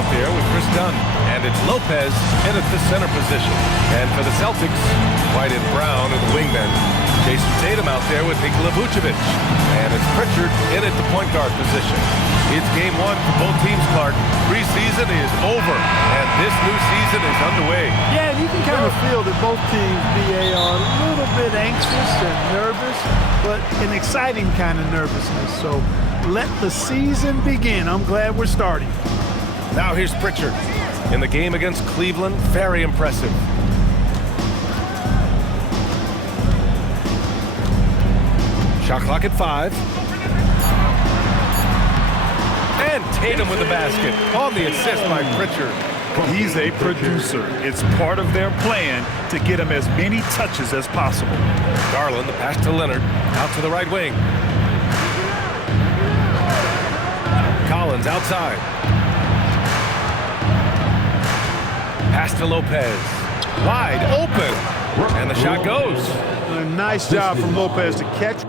out there with Chris Dunn. And it's Lopez in at the center position. And for the Celtics, White and Brown are the wingmen. Jason Tatum out there with Nikola Vucevic. And it's Pritchard in at the point guard position. It's game one for both teams, Clark. Preseason is over, and this new season is underway. Yeah, you can kind of feel that both teams, BA, are a little bit anxious and nervous, but an exciting kind of nervousness. So let the season begin. I'm glad we're starting. Now here's Pritchard. In the game against Cleveland, very impressive. Shot clock at 5. And Tatum with the basket on the assist by Pritchard. He's a producer. It's part of their plan to get him as many touches as possible. Garland, the pass to Leonard, out to the right wing. Collins outside. Pass to Lopez. Wide open. And the shot goes. A nice job from Lopez to catch.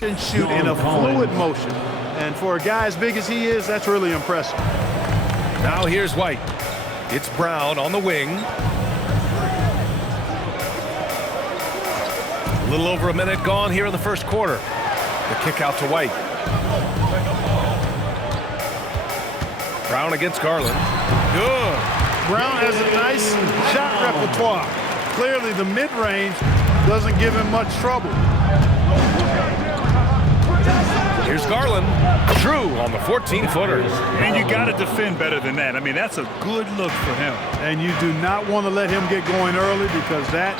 And shoot in a fluid motion. And for a guy as big as he is, that's really impressive. Now here's White. It's Brown on the wing. A little over a minute gone here in the first quarter. The kick out to White. Brown against Garland. Good. Brown has a nice shot repertoire. Clearly the mid-range doesn't give him much trouble. Here's Garland. True on the 14-footer. And you got to defend better than that. I mean, that's a good look for him. And you do not want to let him get going early because that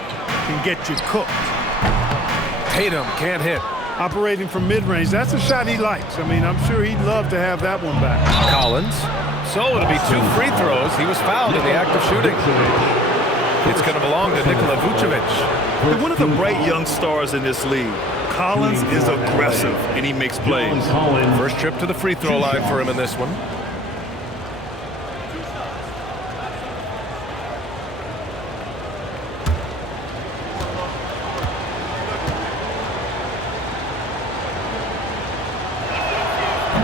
can get you cooked. Tatum can't hit. Operating from mid-range, that's a shot he likes. I mean, I'm sure he'd love to have that one back. Collins. So it'll be 2 free throws. He was fouled in the act of shooting. It's going to belong to Nikola Vucevic. They're one of the bright young stars in this league. Collins is aggressive, and he makes plays. First trip to the free throw line for him in this one.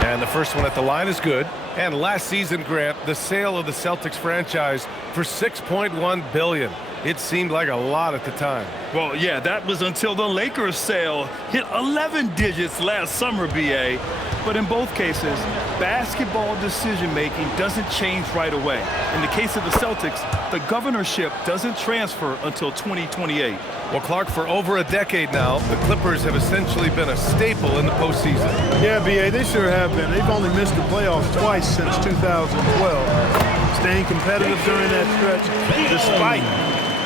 And the first one at the line is good. And last season, Grant, the sale of the Celtics franchise for $6.1 billion. It seemed like a lot at the time. Well, yeah, that was until the Lakers sale hit 11 digits last summer, BA. But in both cases, basketball decision-making doesn't change right away. In the case of the Celtics, the governorship doesn't transfer until 2028. Well, Clark, for over a decade now, the Clippers have essentially been a staple in the postseason. Yeah, BA, they sure have been. They've only missed the playoffs twice since 2012. Staying competitive during that stretch, despite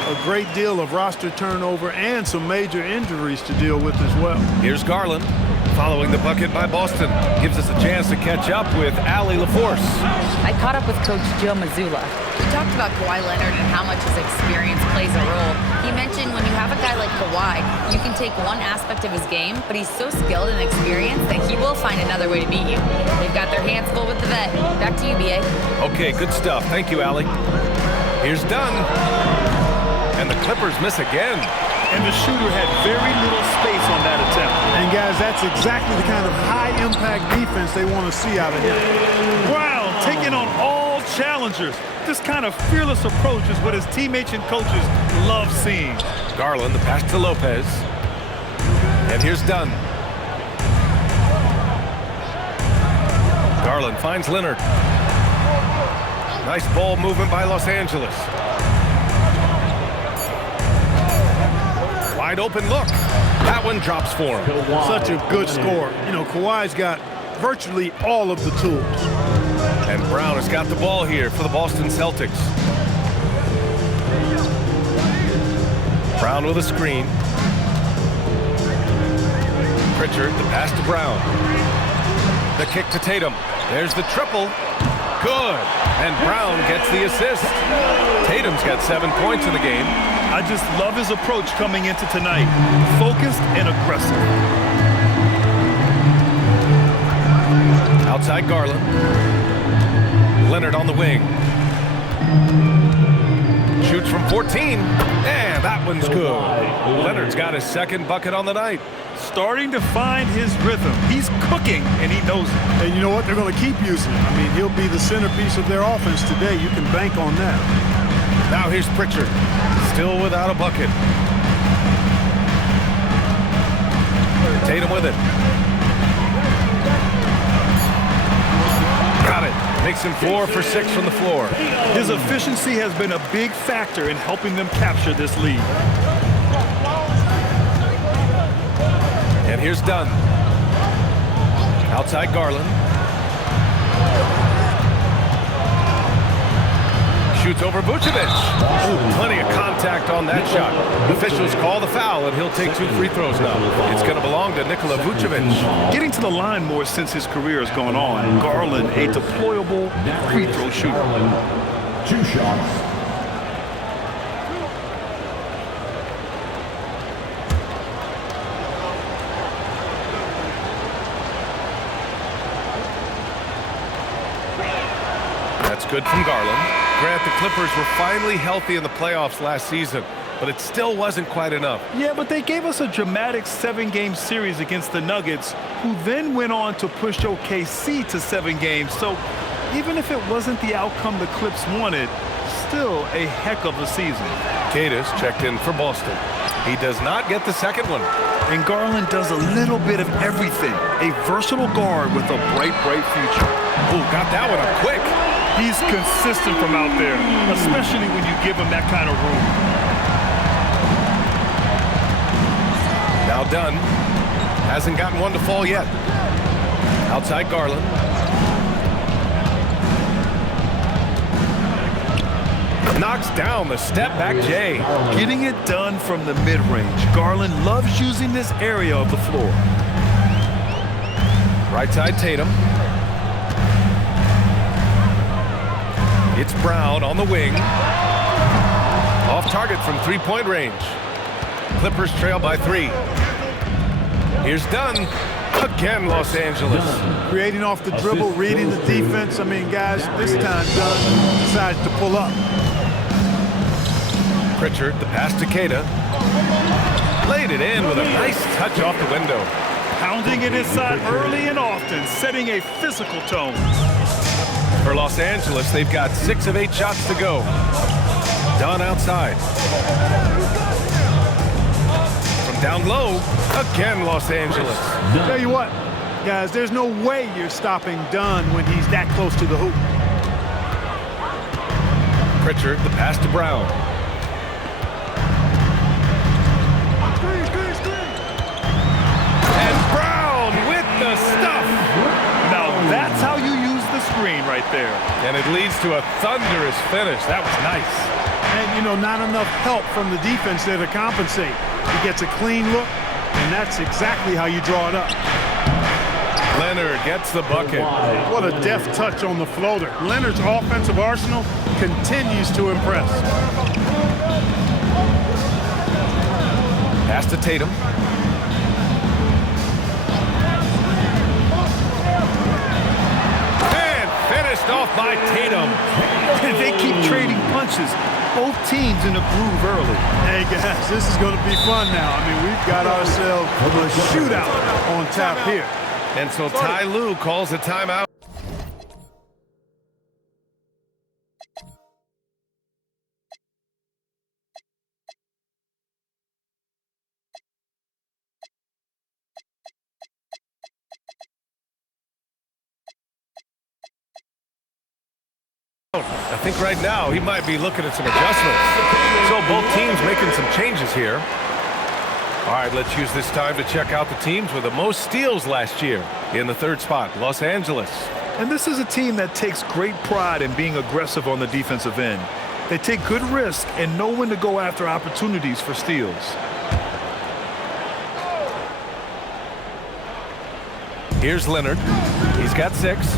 a great deal of roster turnover and some major injuries to deal with as well. Here's Garland. Following the bucket by Boston gives us a chance to catch up with Allie LaForce. I caught up with Coach Joe Mazzulla. We talked about Kawhi Leonard and how much his experience plays a role. He mentioned when you have a guy like Kawhi, you can take one aspect of his game, but he's so skilled and experienced that he will find another way to beat you. They've got their hands full with the vet. Back to you, BA. Okay, good stuff. Thank you, Allie. Here's Dunn. And the Clippers miss again. And the shooter had very little space on that attempt. And guys, that's exactly the kind of high-impact defense they want to see out of him. Brown taking on all challengers. This kind of fearless approach is what his teammates and coaches love seeing. Garland, the pass to Lopez. And here's Dunn. Garland finds Leonard. Nice ball movement by Los Angeles. Wide open look. That one drops for him. Such a good score. You know, Kawhi's got virtually all of the tools. And Brown has got the ball here for the Boston Celtics. Brown with a screen. Pritchard, the pass to Brown. The kick to Tatum. There's the triple. Good. And Brown gets the assist. Tatum's got 7 points in the game. I just love his approach coming into tonight. Focused and aggressive. Outside Garland. Leonard on the wing. Shoots from 14, and that one's good. Leonard's got his second bucket on the night. Starting to find his rhythm. He's cooking, and he knows it. And you know what? They're going to keep using him. I mean, he'll be the centerpiece of their offense today. You can bank on that. Now here's Pritchard, still without a bucket. Tatum with it. Got it. Makes him 4 for 6 from the floor. His efficiency has been a big factor in helping them capture this lead. And here's Dunn. Outside Garland. Shoots over Vucevic. Ooh, plenty of contact on that shot. Officials call the foul, and he'll take 2 free throws now. It's going to belong to Nikola Vucevic. Getting to the line more since his career has gone on. Garland, a deployable free throw shooter. 2 shots. That's good from Garland. Grant, the Clippers were finally healthy in the playoffs last season, but it still wasn't quite enough. Yeah, but they gave us a dramatic 7-game series against the Nuggets, who then went on to push OKC to 7 games. So even if it wasn't the outcome the Clips wanted, still a heck of a season. Cadis checked in for Boston. He does not get the second one. And Garland does a little bit of everything. A versatile guard with a bright, bright future. Ooh, got that one up quick. He's consistent from out there, especially when you give him that kind of room. Now Dunn hasn't gotten one to fall yet. Outside Garland. Knocks down the step-back J. Getting it done from the mid-range. Garland loves using this area of the floor. Right side Tatum. It's Brown on the wing. Off target from 3-point range. Clippers trail by 3. Here's Dunn. Again, Los Angeles. Creating off the dribble, reading the defense. I mean, guys, this time Dunn decides to pull up. Pritchard, the pass to Queta. Laid it in with a nice touch off the window. Pounding it inside early and often, setting a physical tone. For Los Angeles, they've got 6 of 8 shots to go. Dunn outside. From down low, again Los Angeles. Tell you what, guys, there's no way you're stopping Dunn when he's that close to the hoop. Pritchard, the pass to Brown. And Brown with the stuff. Now that's how you use the screen right there. And it leads to a thunderous finish. That was nice. And, you know, not enough help from the defense there to compensate. He gets a clean look, and that's exactly how you draw it up. Leonard gets the bucket. What a deft touch on the floater. Leonard's offensive arsenal continues to impress. Pass to Tatum. And finished off by Tatum. They keep trading punches. Both teams in a groove early. Hey, guys, this is going to be fun now. I mean, we've got ourselves a shootout on tap here. And so Ty Lue calls a timeout. I think right now he might be looking at some adjustments. So both teams making some changes here. All right, let's use this time to check out the teams with the most steals last year. In the 3rd spot, Los Angeles. And this is a team that takes great pride in being aggressive on the defensive end. They take good risk and know when to go after opportunities for steals. Here's Leonard. He's got 6.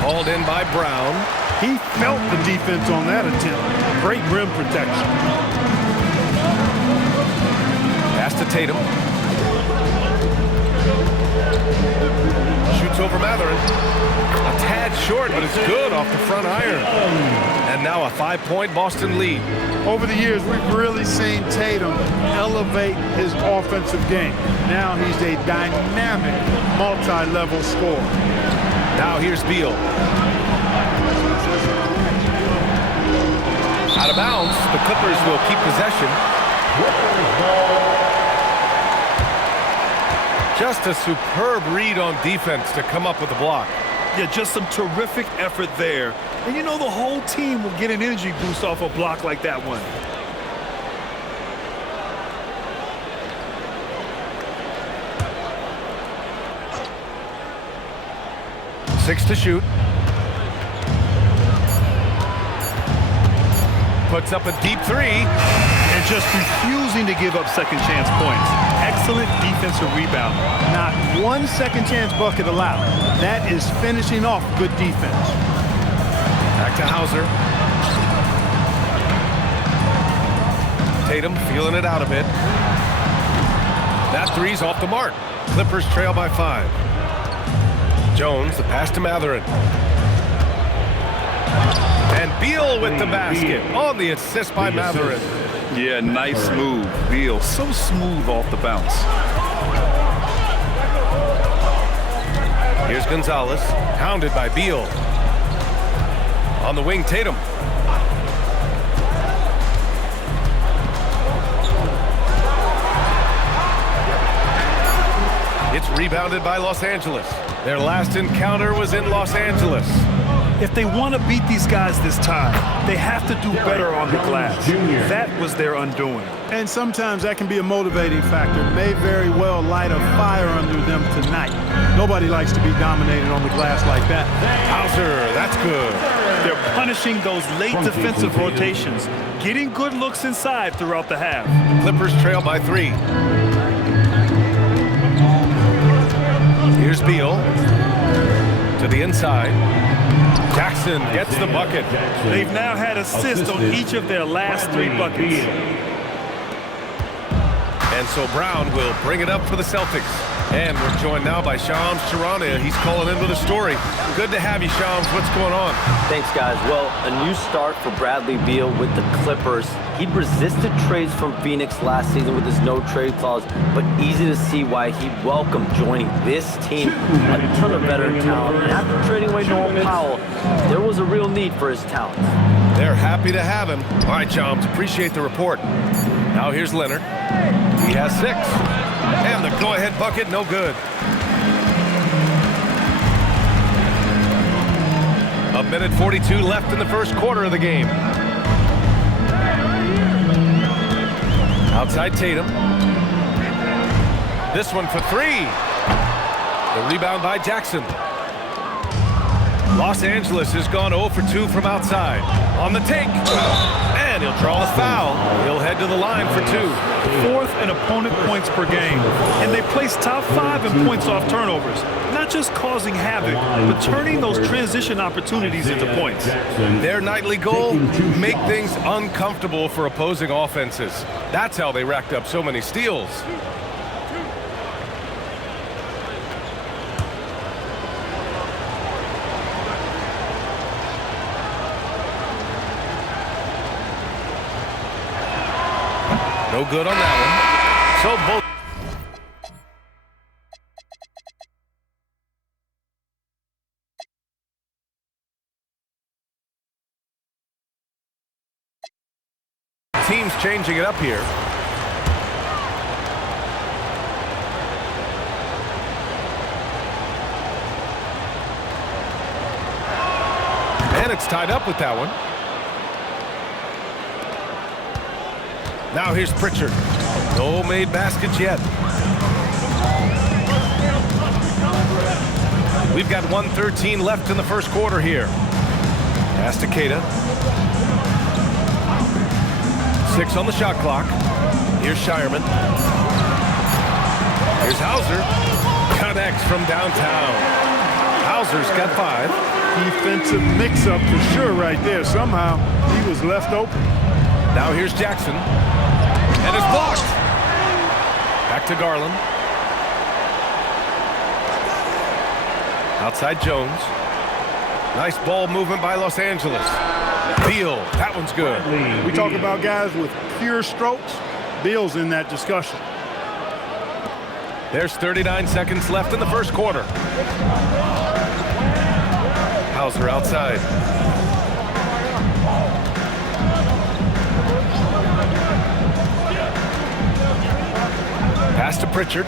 Hauled in by Brown. He felt the defense on that attempt. Great rim protection. Pass to Tatum. Watch over Matherin. A tad short, but it's good off the front iron. And now a 5-point Boston lead. Over the years, we've really seen Tatum elevate his offensive game. Now he's a dynamic, multi-level scorer. Now here's Beal. Out of bounds, the Clippers will keep possession. Just a superb read on defense to come up with the block. Yeah, just some terrific effort there. And you know the whole team will get an energy boost off a block like that one. Six to shoot. Puts up a deep three. And just refusing to give up second chance points. Excellent defensive rebound. Not one second chance bucket allowed. That is finishing off good defense. Back to Hauser. Tatum feeling it out a bit. That three's off the mark. Clippers trail by 5. Jones, the pass to Matherin. And Beal with the basket on the assist by Matherin. Yeah, nice move. Beal, so smooth off the bounce. Here's Gonzalez, hounded by Beal. On the wing, Tatum. It's rebounded by Los Angeles. Their last encounter was in Los Angeles. If they want to beat these guys this time, they have to do better on the glass. That was their undoing. And sometimes that can be a motivating factor. May very well light a fire under them tonight. Nobody likes to be dominated on the glass like that. Hauser, that's good. They're punishing those late defensive rotations, getting good looks inside throughout the half. Clippers trail by 3. Here's Beal to the inside. Jackson gets the bucket. They've now had assists on each of their last 3 buckets. And so Brown will bring it up for the Celtics. And we're joined now by Shams Charania. He's calling in with a story. Good to have you, Shams. What's going on? Thanks, guys. Well, a new start for Bradley Beal with the Clippers. He'd resisted trades from Phoenix last season with his no-trade clause, but easy to see why he welcomed joining this team. A ton of veteran talent. And after trading away Norman Powell, there was a real need for his talent. They're happy to have him. All right, Shams, appreciate the report. Now here's Leonard. He has 6. And the go-ahead bucket, no good. A minute 42 left in the first quarter of the game. Outside Tatum. This one for 3. The rebound by Jackson. Los Angeles has gone 0 for 2 from outside. On the take. And he'll draw a foul. He'll head to the line for 2. 4th in opponent points per game. And they place top 5 in points off turnovers. Not just causing havoc, but turning those transition opportunities into points. Their nightly goal, make things uncomfortable for opposing offenses. That's how they racked up so many steals. No good on that one. So both teams changing it up here. And it's tied up with that one. Now here's Pritchard. No made baskets yet. We've got 1:13 left in the first quarter here. Pass to Queta. 6 on the shot clock. Here's Shireman. Here's Hauser. Connects from downtown. Hauser's got 5. Defensive mix-up for sure right there. Somehow he was left open. Now here's Jackson. And it's blocked. Back to Garland. Outside Jones. Nice ball movement by Los Angeles. Beal, that one's good. We talk about guys with pure strokes. Beal's in that discussion. There's 39 seconds left in the first quarter. Hauser outside. Pass to Pritchard.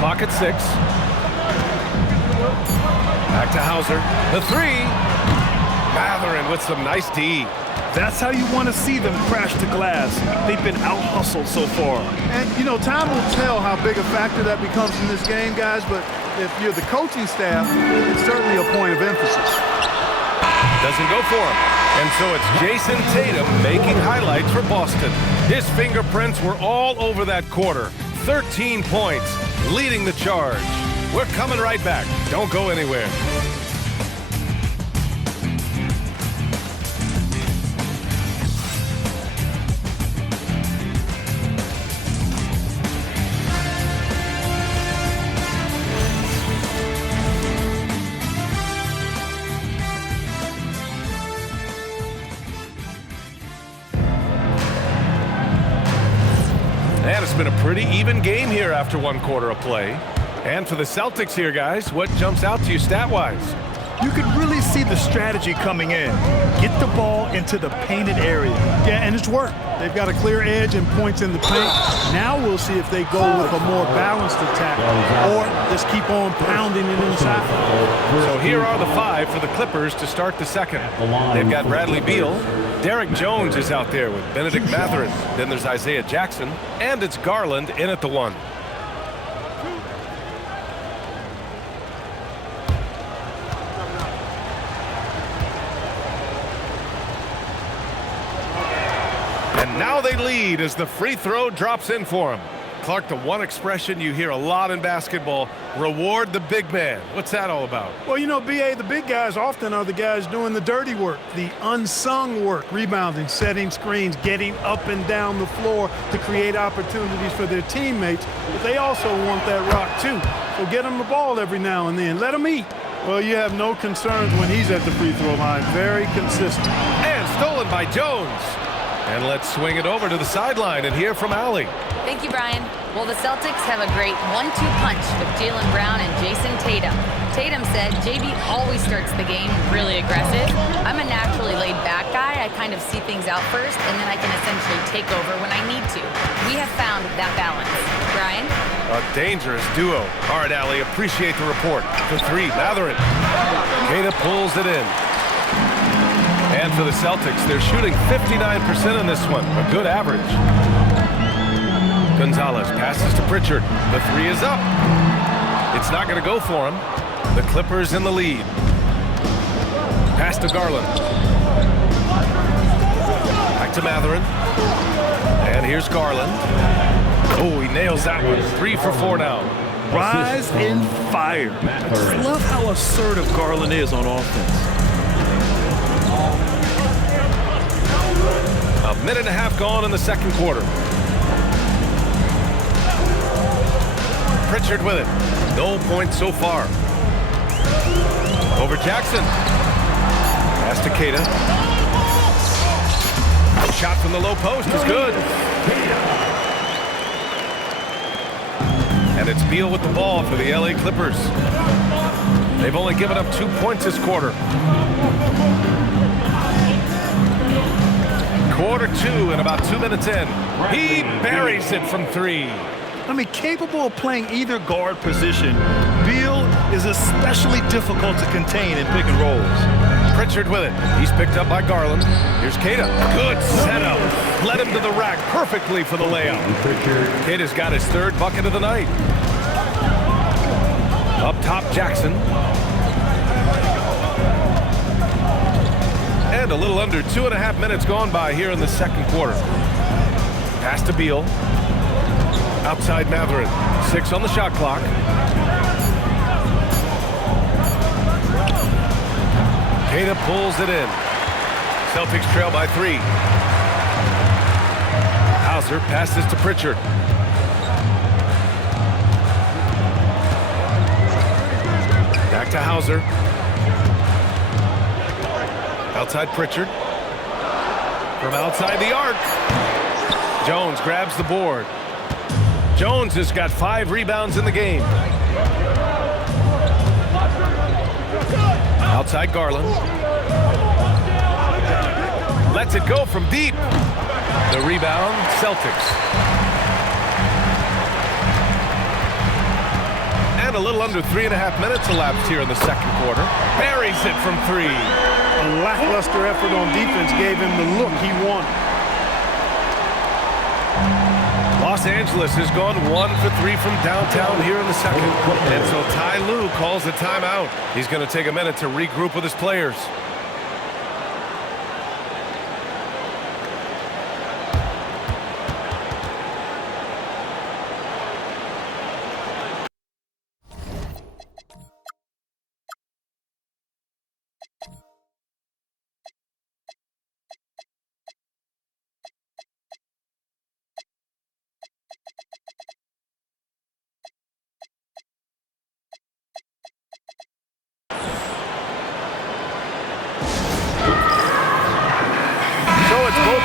Clock at 6. Back to Hauser. The 3. Matherin with some nice D. That's how you want to see them crash the glass. They've been out-hustled so far. And, you know, time will tell how big a factor that becomes in this game, guys, but if you're the coaching staff, it's certainly a point of emphasis. Doesn't go for him. And so it's Jason Tatum making highlights for Boston. His fingerprints were all over that quarter. 13 points, leading the charge. We're coming right back. Don't go anywhere. And it's been a pretty even game here after one quarter of play. And for the Celtics here, guys, what jumps out to you stat-wise? You could really see the strategy coming in. Get the ball into the painted area. Yeah, and it's worked. They've got a clear edge and points in the paint. Now we'll see if they go with a more balanced attack or just keep on pounding it inside. So here are the 5 for the Clippers to start the second. They've got Bradley Beal. Derek Jones is out there with Benedict Matherin. Then there's Isaiah Jackson. And it's Garland in at the 1. And now they lead as the free throw drops in for him. Clark, the one expression you hear a lot in basketball, reward the big man. What's that all about? Well, you know, B.A., the big guys often are the guys doing the dirty work, the unsung work, rebounding, setting screens, getting up and down the floor to create opportunities for their teammates. But they also want that rock, too. So get them the ball every now and then. Let them eat. Well, you have no concerns when he's at the free throw line. Very consistent. And stolen by Jones. And let's swing it over to the sideline and hear from Allie. Thank you, Brian. Well, the Celtics have a great 1-2 punch with Jaylen Brown and Jason Tatum. Tatum said JB always starts the game really aggressive. I'm a naturally laid-back guy. I kind of see things out first, and then I can essentially take over when I need to. We have found that balance. Brian? A dangerous duo. All right, Allie, appreciate the report. The 3, Matherin. Kata pulls it in. And for the Celtics, they're shooting 59% in this one, a good average. Gonzalez passes to Pritchard. The 3 is up. It's not going to go for him. The Clippers in the lead. Pass to Garland. Back to Matherin. And here's Garland. Oh, he nails that one. 3 for 4 now. Rise and fire. I just love how assertive Garland is on offense. A minute and a half gone in the second quarter. Pritchard with it. No points so far. Over Jackson. Pass to Kata. Shot from the low post is good. And it's Beal with the ball for the LA Clippers. They've only given up 2 points this quarter. Quarter 2 and about 2 minutes in. He buries it from 3. I mean, capable of playing either guard position, Beal is especially difficult to contain in pick and rolls. Pritchard with it. He's picked up by Garland. Here's Kata. Good setup. Led him to the rack perfectly for the layup. Kata's got his 3rd bucket of the night. Up top, Jackson. And a little under 2.5 minutes gone by here in the second quarter. Pass to Beal. Outside Matherin. 6 on the shot clock. Kata pulls it in. Celtics trail by 3. Hauser passes to Pritchard. Back to Hauser. Outside Pritchard. From outside the arc. Jones grabs the board. Jones has got 5 rebounds in the game. Outside Garland. Lets it go from deep. The rebound, Celtics. And a little under 3.5 minutes elapsed here in the second quarter. Buries it from 3. A lackluster effort on defense gave him the look he wanted. Los Angeles has gone 1 for 3 from downtown here in the second. And so Ty Lue calls a timeout. He's going to take a minute to regroup with his players.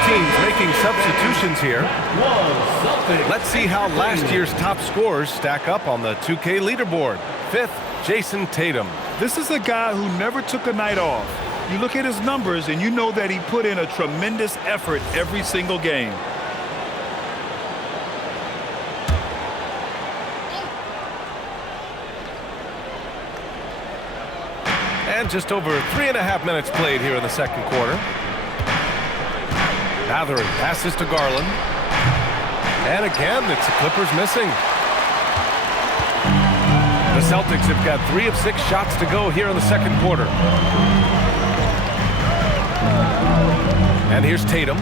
Teams making substitutions here. Let's see how last year's top scorers stack up on the 2K leaderboard. 5th, Jason Tatum. This is a guy who never took a night off. You look at his numbers and you know that he put in a tremendous effort every single game. And just over 3.5 minutes played here in the second quarter. Mathurin passes to Garland. And again, it's the Clippers missing. The Celtics have got 3 of 6 shots to go here in the second quarter. And here's Tatum.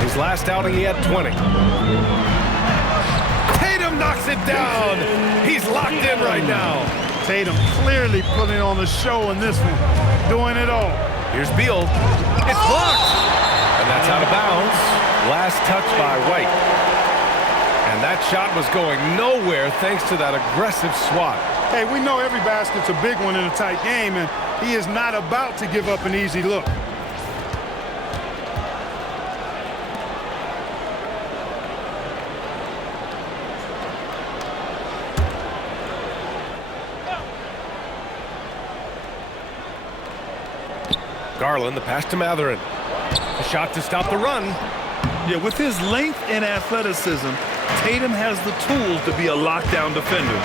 His last outing, he had 20. Tatum knocks it down. He's locked in right now. Tatum clearly putting on the show in this one, doing it all. Here's Beal. It's blocked. And that's out of bounds. Last touch by White. And that shot was going nowhere thanks to that aggressive swat. Hey, we know every basket's a big one in a tight game, and he is not about to give up an easy look. Garland, the pass to Mathurin. A shot to stop the run. Yeah, with his length and athleticism, Tatum has the tools to be a lockdown defender.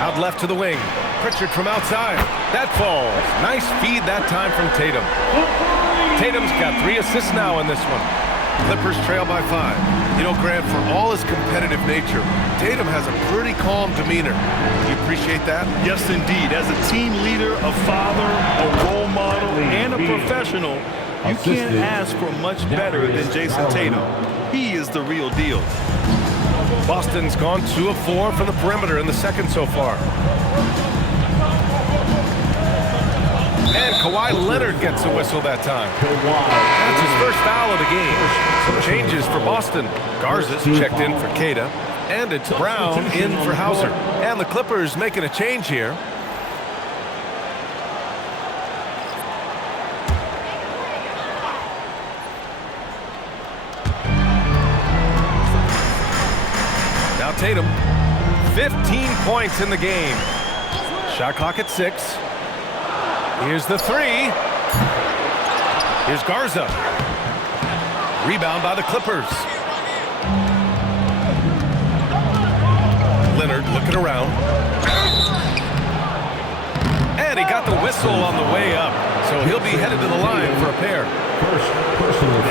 Out left to the wing. Pritchard from outside. That falls. Nice feed that time from Tatum. Tatum's got 3 assists now in this one. Clippers trail by 5. You know, Grant, for all his competitive nature, Tatum has a pretty calm demeanor. Do you appreciate that? Yes, indeed. As a team leader, a father, a role model, and a professional, you can't ask for much better than Jason Tatum. He is the real deal. Boston's gone 2 of 4 from the perimeter in the second so far. And Kawhi Leonard gets a whistle that time. That's his first foul of the game. Some changes for Boston. Garza's checked in for Queta. And it's Brown in for Hauser. And the Clippers making a change here. Now Tatum, 15 points in the game. Shot clock at 6. Here's the 3. Here's Garza. Rebound by the Clippers. Leonard looking around. And he got the whistle on the way up. So he'll be headed to the line for a pair.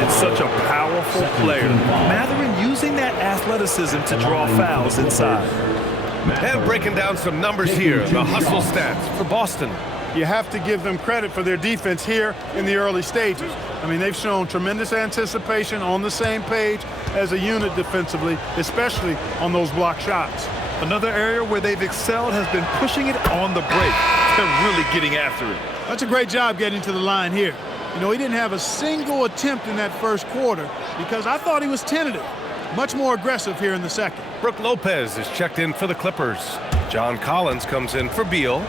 It's such a powerful player. Mathurin using that athleticism to draw fouls inside. And breaking down some numbers here. The hustle stats for Boston. You have to give them credit for their defense here in the early stages. I mean, they've shown tremendous anticipation, on the same page as a unit defensively, especially on those block shots. Another area where they've excelled has been pushing it on the break. They're really getting after it. That's a great job getting to the line here. You know, he didn't have a single attempt in that first quarter because I thought he was tentative. Much more aggressive here in the second. Brook Lopez is checked in for the Clippers. John Collins comes in for Beal.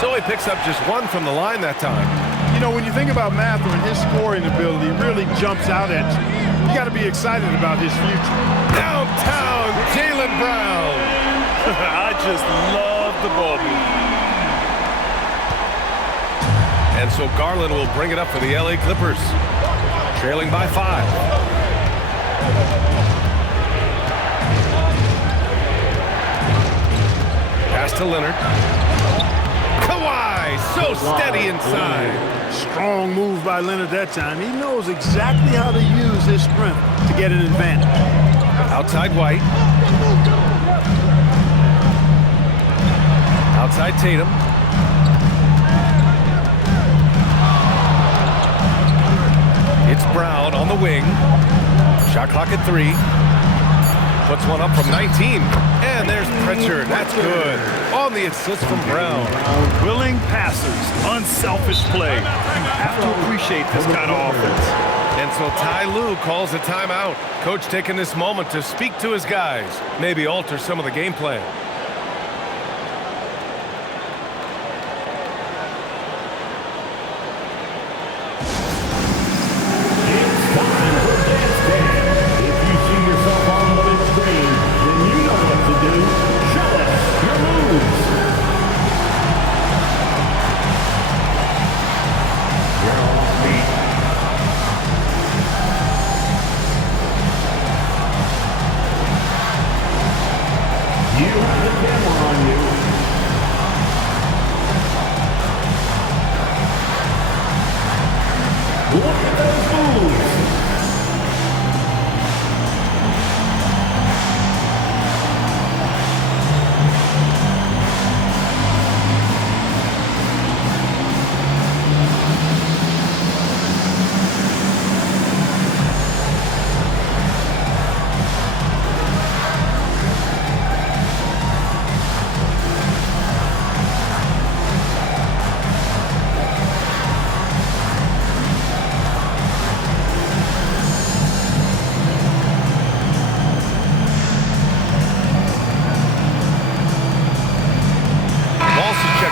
So he picks up just 1 from the line that time. You know, when you think about Mather and his scoring ability, it really jumps out at you. You got to be excited about his future. Downtown, Jaylen Brown. I just love the ball movement. And so Garland will bring it up for the LA Clippers, trailing by 5. Pass to Leonard. Kawhi, so steady inside. Strong move by Leonard that time. He knows exactly how to use his strength to get an advantage. Outside White. Outside Tatum. It's Brown on the wing. Shot clock at 3. Puts one up from 19. And there's Pritchard. That's good. On the assist from Brown. Willing passers, unselfish play. You have to appreciate this kind of offense. And so Ty Lue calls a timeout. Coach taking this moment to speak to his guys. Maybe alter some of the game plan.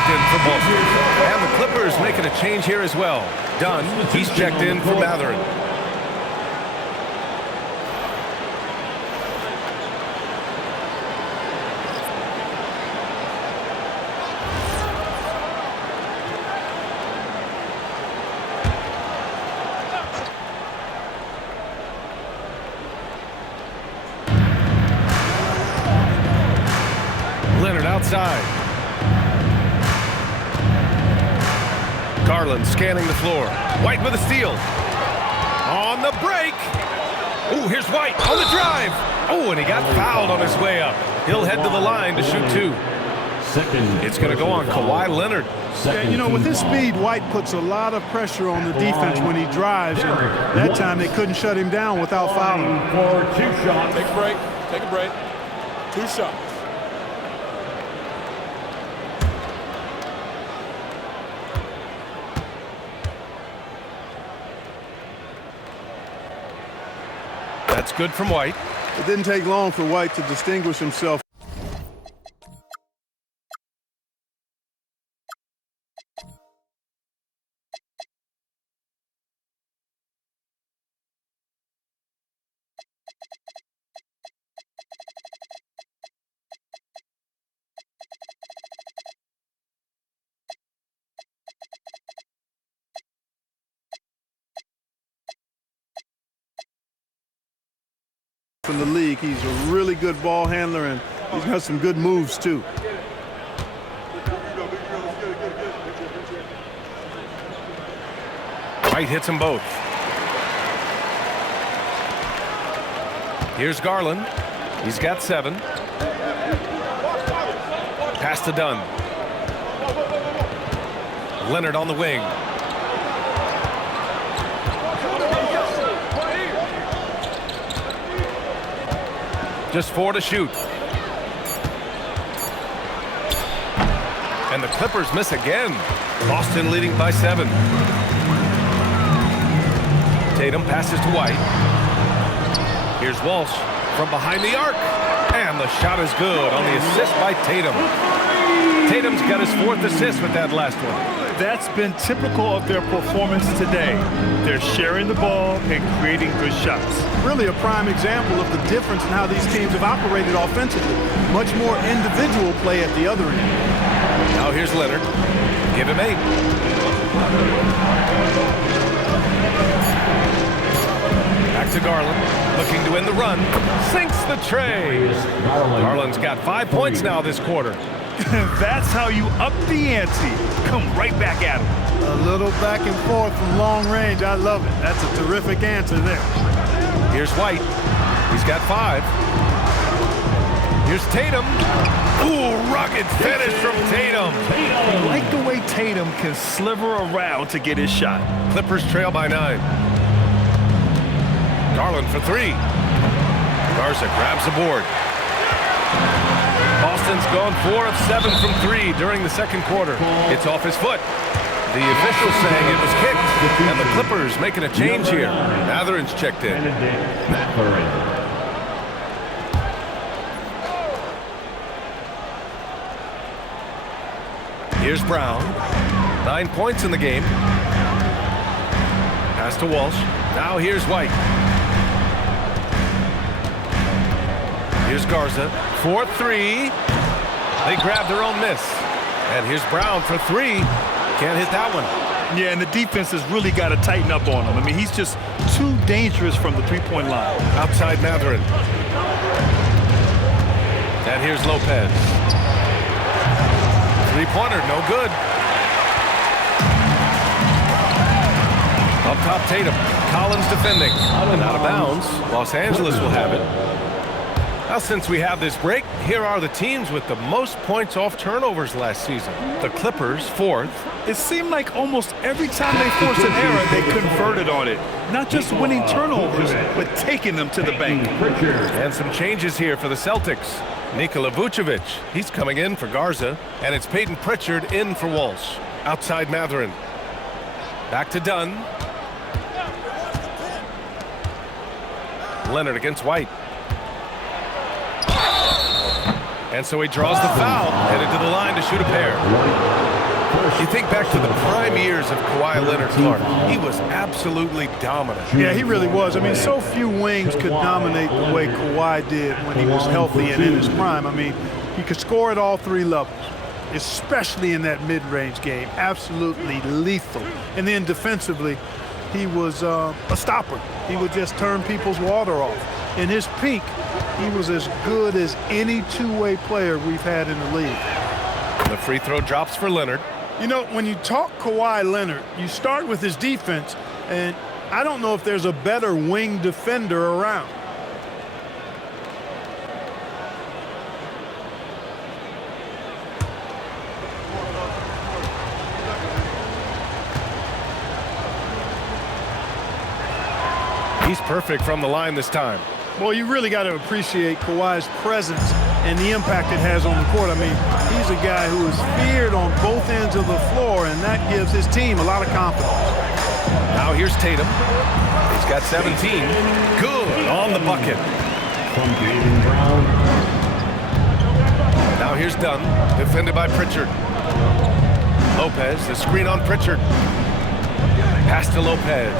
For Boston. And the Clippers making a change here as well. Dunn, he's checked in for Mathurin. Leonard outside. Garland scanning the floor. White with a steal. On the break. Oh, here's White on the drive. Oh, and he got fouled on his way up. He'll head to the line to shoot 2. It's going to go on Kawhi Leonard. Yeah, you know, with his speed, White puts a lot of pressure on the defense when he drives. And that time they couldn't shut him down without fouling. For 2 shots. Take a break. Take a break. 2 shots. That's good from White. It didn't take long for White to distinguish himself. In the league, he's a really good ball handler, and he's got some good moves too. White hits them both. Here's Garland. He's got 7. Pass to Dunn. Leonard on the wing. Just 4 to shoot. And the Clippers miss again. Boston leading by 7. Tatum passes to White. Here's Walsh from behind the arc. And the shot is good on the assist by Tatum. Tatum's got his 4th assist with that last one. That's been typical of their performance today. They're sharing the ball and creating good shots. Really a prime example of the difference in how these teams have operated offensively. Much more individual play at the other end. Now here's Leonard. Give him 8. Back to Garland, looking to win the run. Sinks the tray. Garland's got 5 points now this quarter. That's how you up the ante. Come right back at him. A little back and forth from long range. I love it. That's a terrific answer there. Here's White. He's got 5. Here's Tatum. Ooh, rugged finish from Tatum. I like the way Tatum can sliver around to get his shot. Clippers trail by 9. Garland for 3. Garza grabs the board. Boston's gone 4 of 7 from 3 during the second quarter. It's off his foot. The official saying it was kicked, and the Clippers making a change here. Mathurin's checked in. Here's Brown. 9 points in the game. Pass to Walsh. Now here's White. Here's Garza. 4-3. They grab their own miss. And here's Brown for 3. Can't hit that one. Yeah, and the defense has really got to tighten up on him. I mean, he's just too dangerous from the three-point line. Outside Mathurin. And here's Lopez. Three-pointer, no good. Up top, Tatum. Collins defending. And out of bounds. Los Angeles will have it. Now, since we have this break, here are the teams with the most points off turnovers last season. The Clippers, 4th. It seemed like almost every time they forced an error, they converted on it. Not just winning turnovers, but taking them to the bank. And some changes here for the Celtics. Nikola Vucevic, he's coming in for Garza. And it's Peyton Pritchard in for Walsh. Outside Mathurin. Back to Dunn. Leonard against White. And so he draws the foul, headed to the line to shoot a pair. You think back to the prime years of Kawhi Leonard, Clark. He was absolutely dominant. Yeah, he really was. I mean, so few wings could dominate the way Kawhi did when he was healthy and in his prime. I mean, he could score at all 3 levels, especially in that mid-range game. Absolutely lethal. And then defensively, he was a stopper. He would just turn people's water off. In his peak, he was as good as any two-way player we've had in the league. The free throw drops for Leonard. You know, when you talk Kawhi Leonard, you start with his defense, and I don't know if there's a better wing defender around. He's perfect from the line this time. Well, you really got to appreciate Kawhi's presence and the impact it has on the court. I mean, he's a guy who is feared on both ends of the floor, and that gives his team a lot of confidence. Now here's Tatum. He's got 17. Good on the bucket. Now here's Dunn, defended by Pritchard. Lopez, the screen on Pritchard. Pass to Lopez.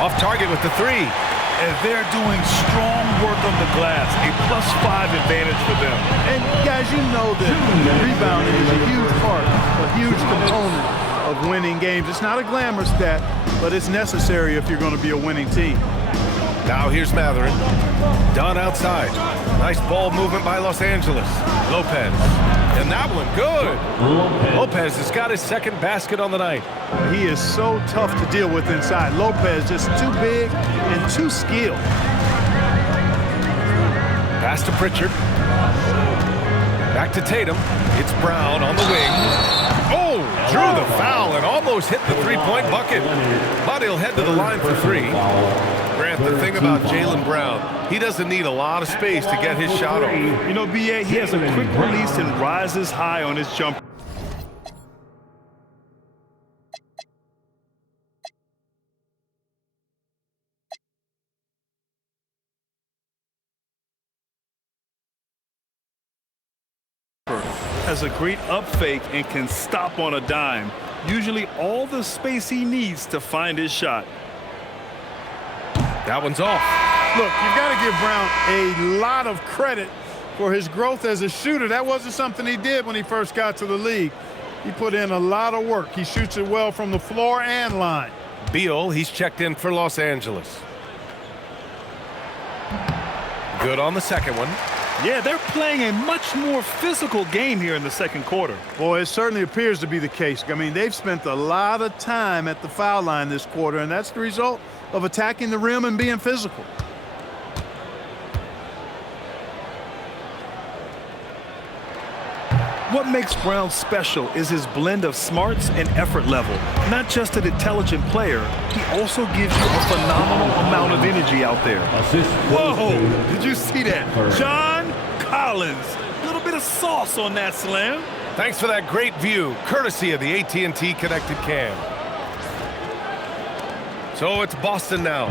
Off target with the 3. And they're doing strong work on the glass, a +5 advantage for them. And guys, you know that rebounding is a huge part, a huge component of winning games. It's not a glamour stat, but it's necessary if you're going to be a winning team. Now here's Mathurin. Dunn outside. Nice ball movement by Los Angeles. Lopez. And that one, good. Lopez has got his second basket on the night. He is so tough to deal with inside. Lopez just too big and too skilled. Pass to Pritchard. Back to Tatum. It's Brown on the wing. Oh, drew the foul and almost hit the three-point bucket. But he'll head to the line for 3. Grant, the thing about Jaylen Brown, he doesn't need a lot of space to get his shot off. You know, B.A., he has a quick release and rises high on his jumper. has a great up fake and can stop on a dime. Usually all the space he needs to find his shot. That one's off. Look, you've got to give Brown a lot of credit for his growth as a shooter. That wasn't something he did when he first got to the league. He put in a lot of work. He shoots it well from the floor and line. Beal, he's checked in for Los Angeles. Good on the second one. Yeah, they're playing a much more physical game here in the second quarter. Boy, it certainly appears to be the case. I mean, they've spent a lot of time at the foul line this quarter, and that's the result of attacking the rim and being physical. What makes Brown special is his blend of smarts and effort level. Not just an intelligent player, he also gives you a phenomenal amount of energy out there. Whoa! Did you see that? John Collins. A little bit of sauce on that slam. Thanks for that great view, courtesy of the AT&T Connected Cam. So it's Boston now.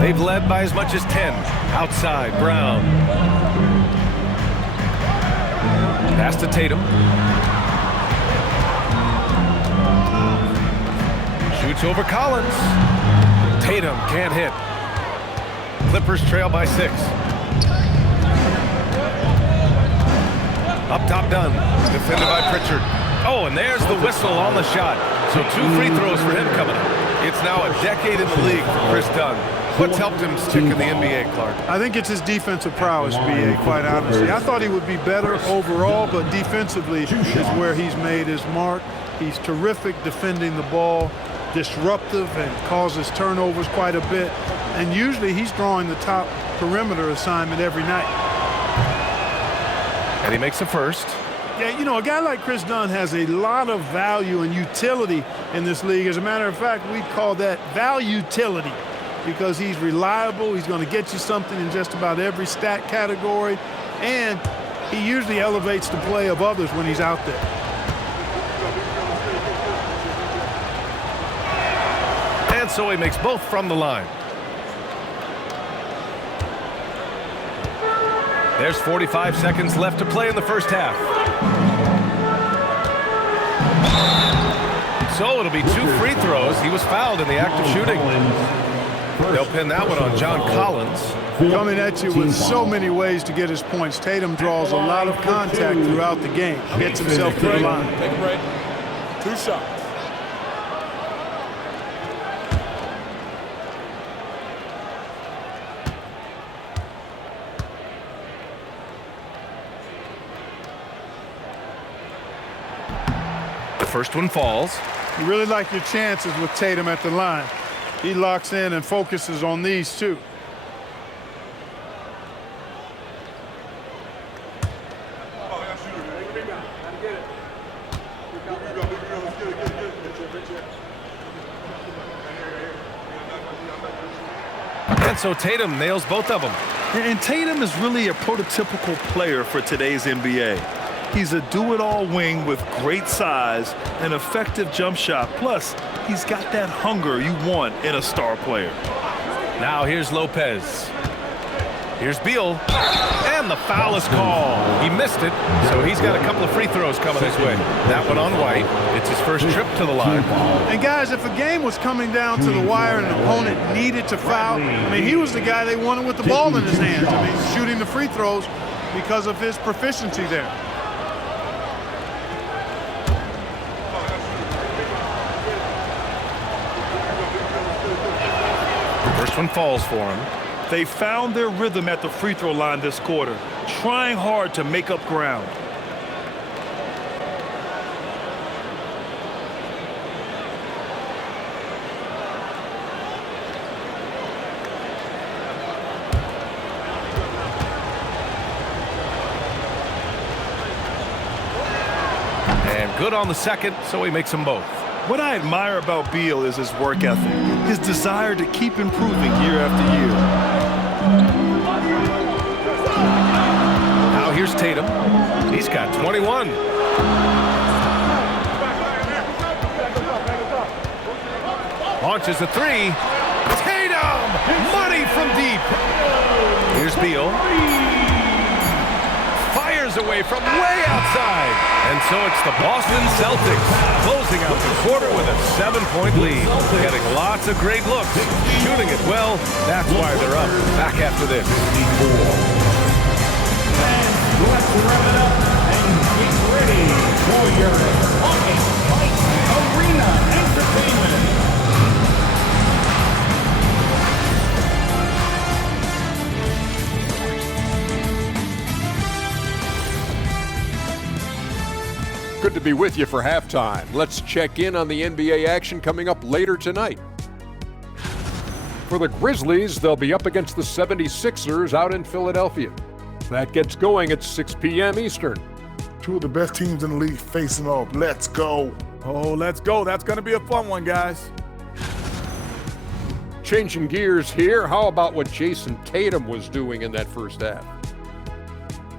They've led by as much as 10. Outside, Brown. Pass to Tatum. Shoots over Collins. Tatum can't hit. Clippers trail by 6. Up top, Dunn. Defended by Pritchard. Oh, and there's the whistle on the shot. So 2 free throws for him coming up. It's now a decade in the league for Chris Dunn. What's helped him stick in the NBA, Clark? I think it's his defensive prowess, B.A., quite honestly. I thought he would be better overall, but defensively is where he's made his mark. He's terrific defending the ball, disruptive, and causes turnovers quite a bit. And usually he's drawing the top perimeter assignment every night. And he makes a first. Yeah, you know, a guy like Chris Dunn has a lot of value and utility in this league. As a matter of fact, we'd call that value-utility, because he's reliable. He's going to get you something in just about every stat category, and he usually elevates the play of others when he's out there. And so he makes both from the line. There's 45 seconds left to play in the first half. So it'll be 2 free throws. He was fouled in the act of shooting. They'll pin that one on John Collins. Coming at you with so many ways to get his points. Tatum draws a lot of contact throughout the game. Gets himself to the line. Take a break. 2 shots. The first one falls. You really like your chances with Tatum at the line. He locks in and focuses on these two. And so Tatum nails both of them. And Tatum is really a prototypical player for today's NBA. He's a do-it-all wing with great size, an effective jump shot. Plus, he's got that hunger you want in a star player. Now here's Lopez. Here's Beal. And the foul is called. He missed it, so he's got a couple of free throws coming his way. That one on White. It's his first trip to the line. And guys, if a game was coming down to the wire and an opponent needed to foul, I mean, he was the guy they wanted with the ball in his hands. I mean, shooting the free throws because of his proficiency there. First one falls for him. They found their rhythm at the free throw line this quarter, trying hard to make up ground. And good on the second, so he makes them both. What I admire about Beal is his work ethic, his desire to keep improving year after year. Now here's Tatum. He's got 21. Launches a 3. Tatum! Money from deep. Here's Beal. Fires dishes away from way outside. And so it's the Boston Celtics closing out the quarter with a 7-point lead. Getting lots of great looks, shooting it well. That's why they're up. Back after this. Let's wrap it up and get ready for your Fight Arena Entertainment. Good to be with you for halftime. Let's check in on the NBA action coming up later tonight. For the Grizzlies, they'll be up against the 76ers out in Philadelphia. That gets going at 6 p.m. Eastern. Two of the best teams in the league facing off. Let's go. Oh, let's go. That's going to be a fun one, guys. Changing gears here, how about what Jason Tatum was doing in that first half?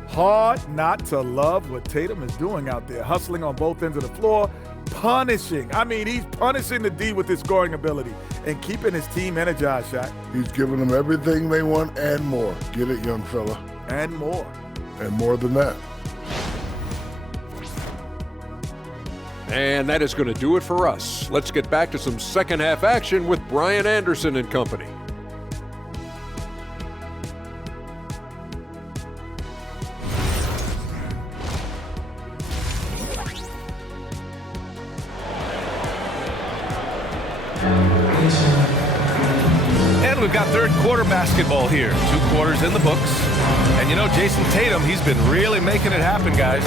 Hard not to love what Tatum is doing out there, hustling on both ends of the floor, punishing. I mean, he's punishing the D with his scoring ability and keeping his team energized, Shaq. He's giving them everything they want and more. Get it, young fella. And more. And more than that. And that is going to do it for us. Let's get back to some second half action with Brian Anderson and company. And we've got third quarter basketball here. 2 quarters in the books. And you know, Jason Tatum, he's been really making it happen, guys.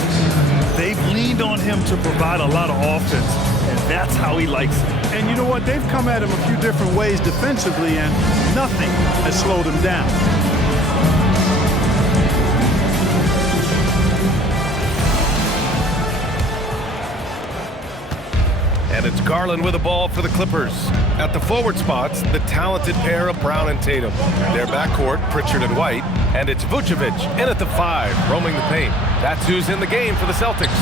They've leaned on him to provide a lot of offense, and that's how he likes it. And you know what? They've come at him a few different ways defensively, and nothing has slowed him down. And it's Garland with the ball for the Clippers. At the forward spots, the talented pair of Brown and Tatum. Their backcourt, Pritchard and White. And it's Vucevic in at the 5, roaming the paint. That's who's in the game for the Celtics.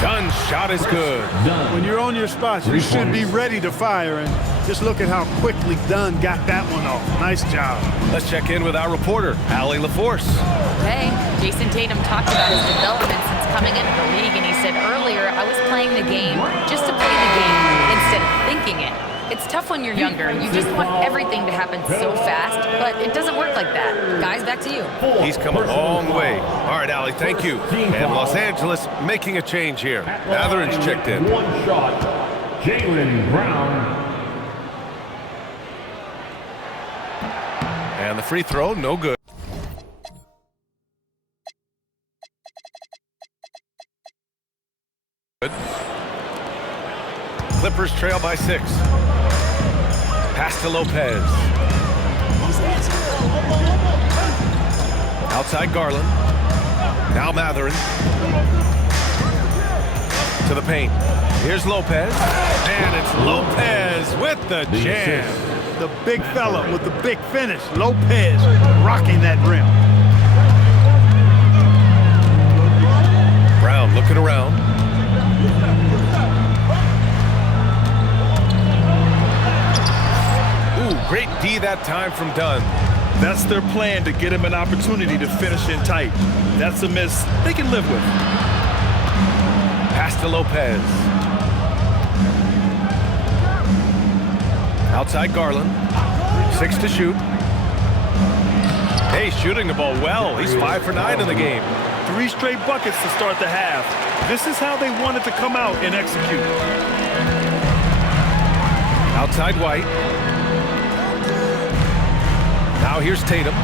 Dunn's shot is good. When you're on your spots, you should be ready to fire, and just look at how quickly Dunn got that one off. Nice job. Let's check in with our reporter, Allie LaForce. Okay, Jason Tatum talked about his development since coming into the league, and he said earlier, I was playing the game just to play the game instead of thinking it. It's tough when you're younger. You just want everything to happen so fast, but it doesn't work like that. Guys, back to you. He's come a long way. All right, Allie, thank you. And Los Angeles making a change here. Matherin's checked in. One shot, Jaylen Brown. And the free throw, no good. Clippers trail by 6. Pass to Lopez. Outside Garland. Now Matherin. To the paint. Here's Lopez. And it's Lopez with the jam. The big fella with the big finish. Lopez rocking that rim. Brown looking around. Great D that time from Dunn. That's their plan, to get him an opportunity to finish in tight. That's a miss they can live with. Pass to Lopez. Outside Garland. 6 to shoot. Hey, shooting the ball well. He's 5 for 9 in the game. 3 straight buckets to start the half. This is how they wanted to come out and execute. Outside White. Now here's Tatum.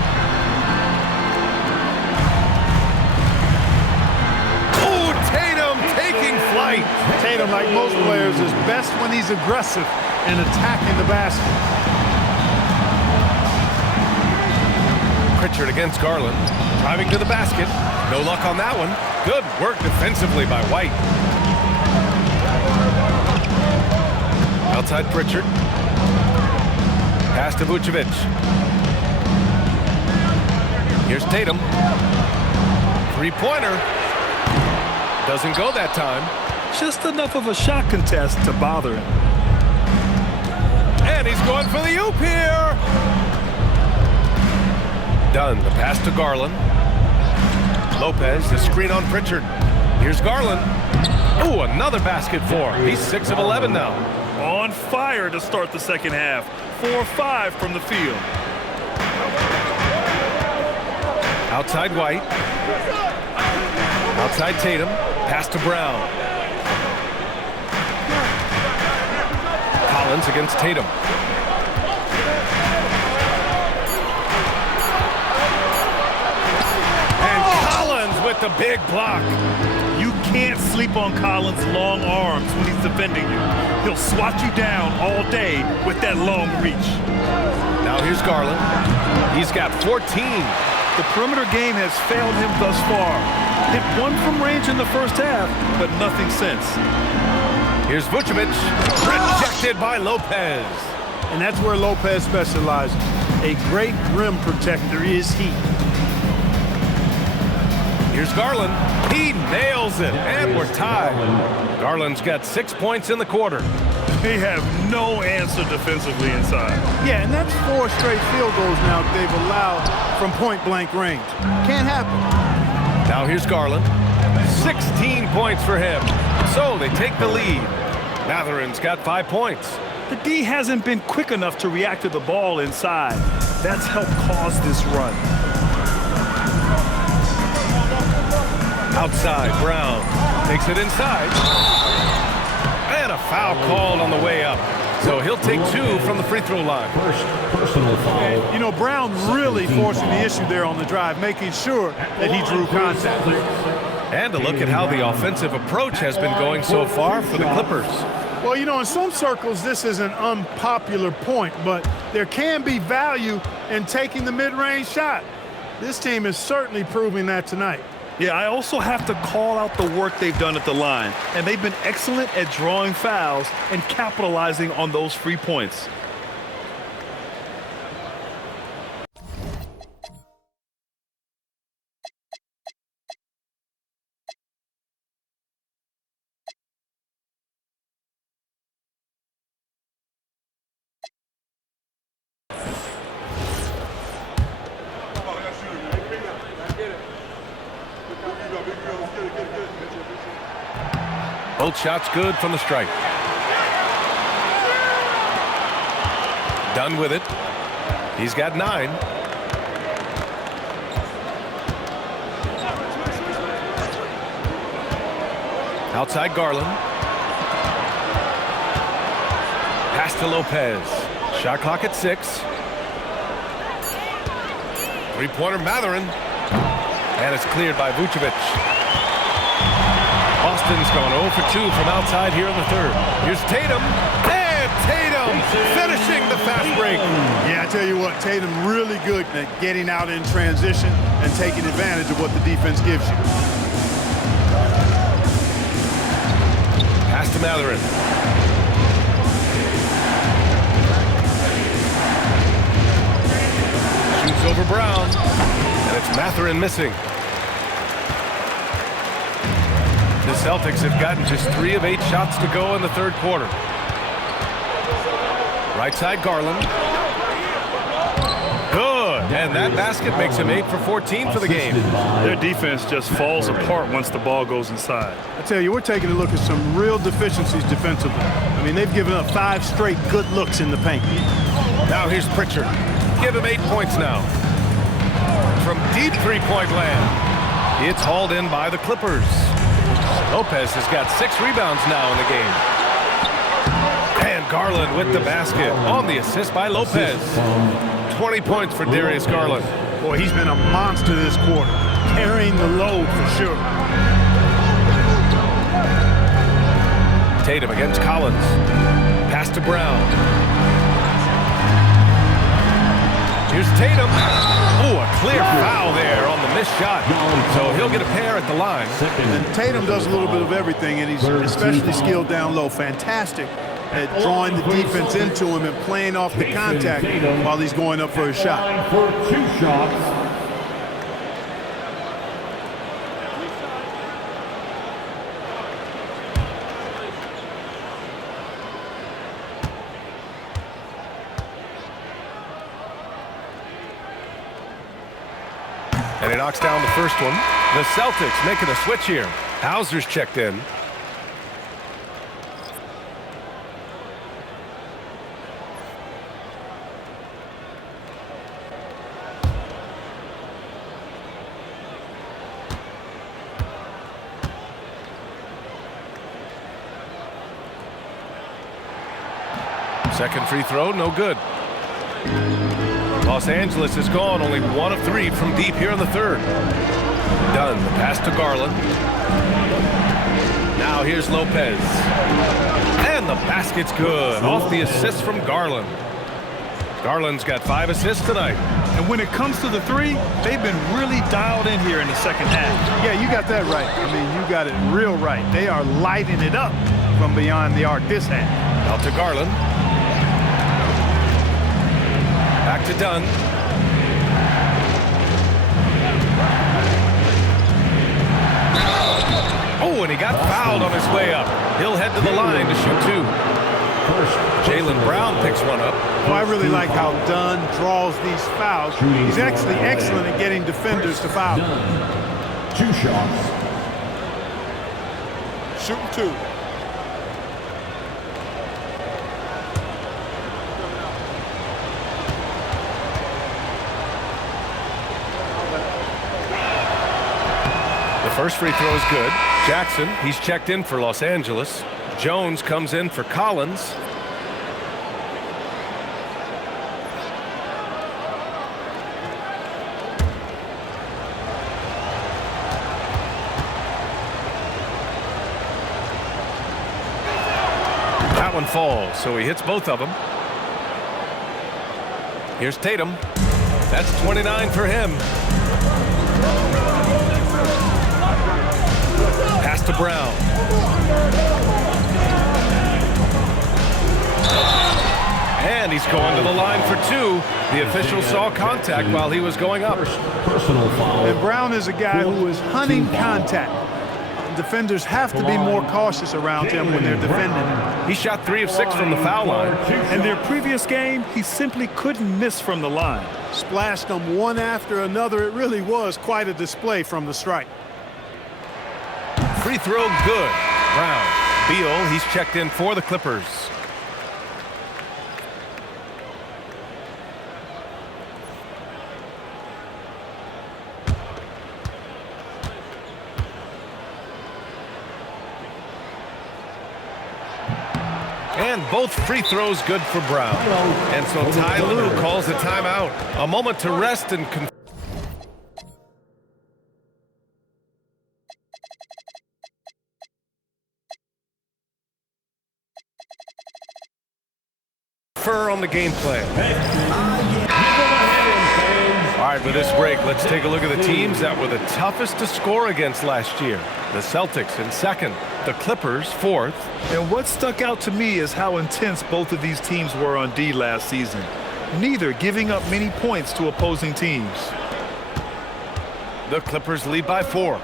Oh, Tatum taking flight. Tatum, like most players, is best when he's aggressive and attacking the basket. Pritchard against Garland. Driving to the basket. No luck on that one. Good work defensively by White. Outside Pritchard. Pass to Vucevic. Here's Tatum. 3-pointer. Doesn't go that time. Just enough of a shot contest to bother him. And he's going for the oop here. Dunn, the pass to Garland. Lopez, the screen on Pritchard. Here's Garland. Ooh, another basket for him. He's 6 of 11 now. On fire to start the second half. 4-5 from the field. Outside White. Outside Tatum. Pass to Brown. Collins against Tatum. And Collins with the big block. You can't sleep on Collins' long arms when he's defending you. He'll swat you down all day with that long reach. Now here's Garland. He's got 14. The perimeter game has failed him thus far. Hit one from range in the first half, but nothing since. Here's Vucevic. Rejected by Lopez. And that's where Lopez specializes. A great rim protector is he. Here's Garland. He nails it, and we're tied. Garland's got 6 points in the quarter. They have no answer defensively inside. Yeah, and that's 4 straight field goals now they've allowed from point-blank range. Can't happen. Now here's Garland. 16 points for him. So they take the lead. Matherin's got 5 points. The D hasn't been quick enough to react to the ball inside. That's helped cause this run. Outside, Brown takes it inside. And a foul called on the way up. So he'll take 2 from the free throw line. First personal foul. You know, Brown really forcing the issue there on the drive, making sure that he drew contact. And a look at how the offensive approach has been going so far for the Clippers. Well, you know, in some circles, this is an unpopular point, but there can be value in taking the mid-range shot. This team is certainly proving that tonight. Yeah, I also have to call out the work they've done at the line. And they've been excellent at drawing fouls and capitalizing on those free points. Both shots good from the stripe. Done with it. He's got 9. Outside Garland. Pass to Lopez. Shot clock at 6. Three-pointer Matherin. And it's cleared by Vucevic. Boston's gone 0 for 2 from outside here in the third. Here's Tatum. And Tatum finishing the fast break. Yeah, I tell you what, Tatum really good at getting out in transition and taking advantage of what the defense gives you. Pass to Matherin. Shoots over Brown. And it's Matherin missing. The Celtics have gotten just 3 of 8 shots to go in the third quarter. Right side Garland. Good. And that basket makes him 8 for 14 for the game. Their defense just falls apart once the ball goes inside. I tell you, we're taking a look at some real deficiencies defensively. I mean, they've given up 5 straight good looks in the paint. Now here's Pritchard. Give him 8 points now. From deep three-point land. It's hauled in by the Clippers. Lopez has got 6 rebounds now in the game. And Garland with the basket on the assist by Lopez. 20 points for Darius Garland. Boy, he's been a monster this quarter, carrying the load for sure. Tatum against Collins. Pass to Brown. Here's Tatum. Oh, a clear foul there on the missed shot. So he'll get a pair at the line. And Tatum does a little bit of everything, and he's especially skilled down low. Fantastic at drawing the defense into him and playing off the contact while he's going up for a shot. For 2 shots. And he knocks down the first one. The Celtics making a switch here. Hauser's checked in. Second free throw, no good. Los Angeles is gone, only 1 of 3 from deep here in the third. Dunn, the pass to Garland. Now here's Lopez. And the basket's good. Off the assist from Garland. Garland's got 5 assists tonight. And when it comes to the three, they've been really dialed in here in the second half. Yeah, you got that right. I mean, you got it real right. They are lighting it up from beyond the arc this half. Out to Garland. Back to Dunn. Oh, and he got fouled on his way up. He'll head to the line to shoot 2. Jaylen Brown picks one up. Well, I really like how Dunn draws these fouls. He's actually excellent at getting defenders to foul. 2 shots. Shooting 2. First free throw is good. Jackson, he's checked in for Los Angeles. Jones comes in for Collins. That one falls, so he hits both of them. Here's Tatum. That's 29 for him. Pass to Brown. And he's going to the line for 2. The official saw contact while he was going up. Personal foul. And Brown is a guy who is hunting contact. Defenders have to be more cautious around him when they're defending. He shot 3 of 6 from the foul line. In their previous game, he simply couldn't miss from the line. Splashed them one after another. It really was quite a display from the strike. Free throw good. Brown. Beal, he's checked in for the Clippers. And both free throws good for Brown. And so Ty Lue calls a timeout. A moment to rest and confer on the game plan. All right, with this break, let's take a look at the teams that were the toughest to score against last year. The Celtics in second, the Clippers fourth. And what stuck out to me is how intense both of these teams were on D last season, neither giving up many points to opposing teams. The Clippers lead by 4.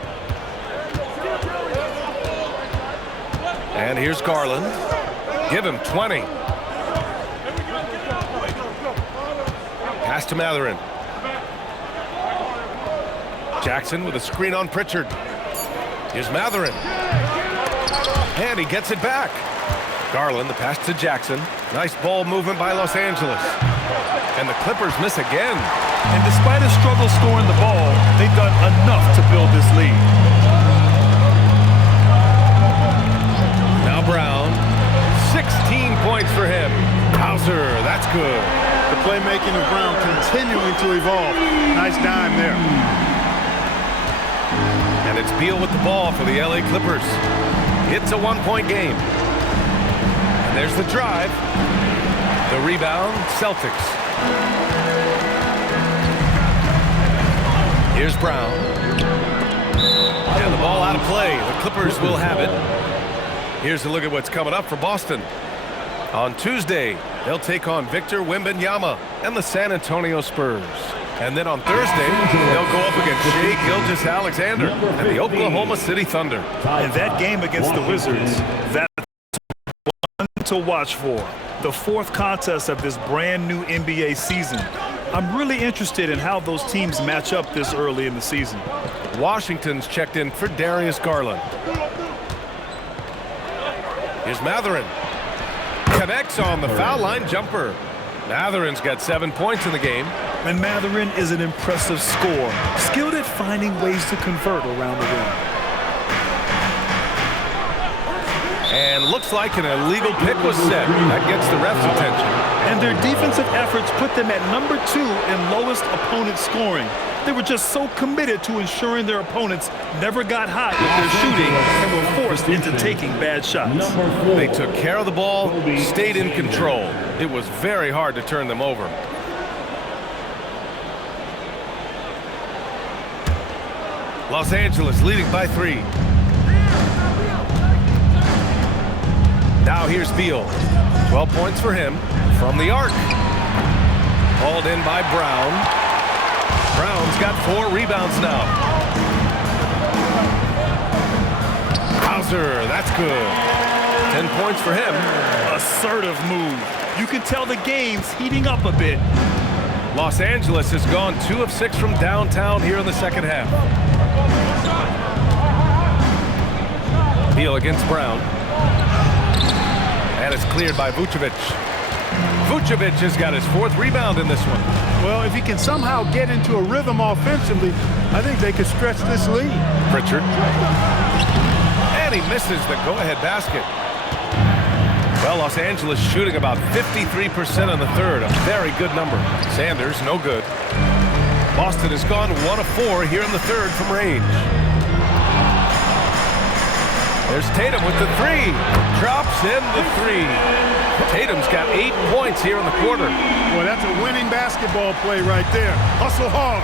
And here's Garland. Give him 20. Pass to Matherin. Jackson with a screen on Pritchard. Here's Matherin. And he gets it back. Garland, the pass to Jackson. Nice ball movement by Los Angeles. And the Clippers miss again. And despite a struggle scoring the ball, they've done enough to build this lead. Now Brown. 16 points for him. Hauser, that's good. The playmaking of Brown continuing to evolve. Nice dime there. And it's Beal with the ball for the LA Clippers. It's a 1-point game. And there's the drive. The rebound, Celtics. Here's Brown. And the ball out of play. The Clippers will have it. Here's a look at what's coming up for Boston. On Tuesday, they'll take on Victor Wembanyama and the San Antonio Spurs. And then on Thursday, they'll go up against Shai Gilgeous-Alexander and the Oklahoma City Thunder. And that game against the Wizards, that's one to watch for. The 4th contest of this brand new NBA season. I'm really interested in how those teams match up this early in the season. Washington's checked in for Darius Garland. Here's Matherin. Connects on the foul line jumper. Matherin's got 7 points in the game. And Matherin is an impressive scorer, skilled at finding ways to convert around the rim. And looks like an illegal pick was set. That gets the ref's attention. And their defensive efforts put them at number 2 in lowest opponent scoring. They were just so committed to ensuring their opponents never got hot with their shooting and were forced into taking bad shots. They took care of the ball, stayed in control. It was very hard to turn them over. Los Angeles leading by 3. Now here's Beal. 12 points for him from the arc. Hauled in by Brown. Brown's got 4 rebounds now. Hauser, that's good. 10 points for him. Assertive move. You can tell the game's heating up a bit. Los Angeles has gone 2 of 6 from downtown here in the second half. Beal against Brown. And it's cleared by Vucevic. Vucevic has got his 4th rebound in this one. Well, if he can somehow get into a rhythm offensively, I think they could stretch this lead. Pritchard. And he misses the go-ahead basket. Well, Los Angeles shooting about 53% in the third. A very good number. Sanders, no good. Boston has gone 1 of 4 here in the third from range. There's Tatum with the 3. Drops in the 3. Tatum's got 8 points here in the quarter. Well, that's a winning basketball play right there. Hustle hard.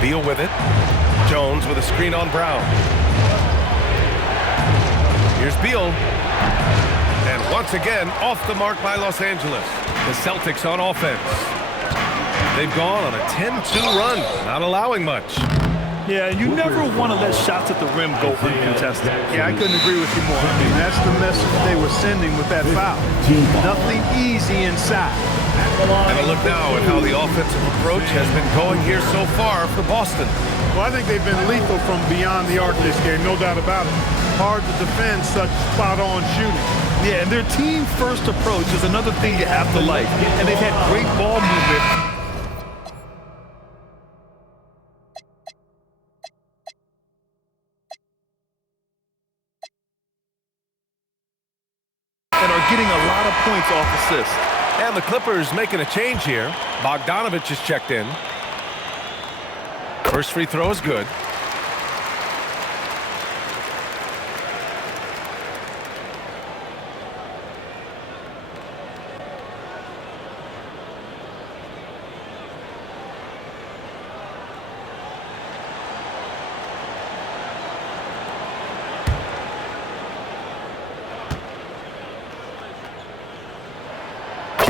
Beal with it. Jones with a screen on Brown. Here's Beal. And once again, off the mark by Los Angeles. The Celtics on offense. They've gone on a 10-2 run, not allowing much. Yeah, you never want to let shots at the rim go uncontested. Yeah, I couldn't agree with you more. I mean, that's the message they were sending with that foul. Nothing easy inside. And a look now at how the offensive approach has been going here so far for Boston. Well, I think they've been lethal from beyond the arc this game, no doubt about it. Hard to defend such spot-on shooting. Yeah, and their team-first approach is another thing you have to like. And they've had great ball movement. Getting a lot of points off assists. And the Clippers making a change here. Bogdanovich is checked in. First free throw is good.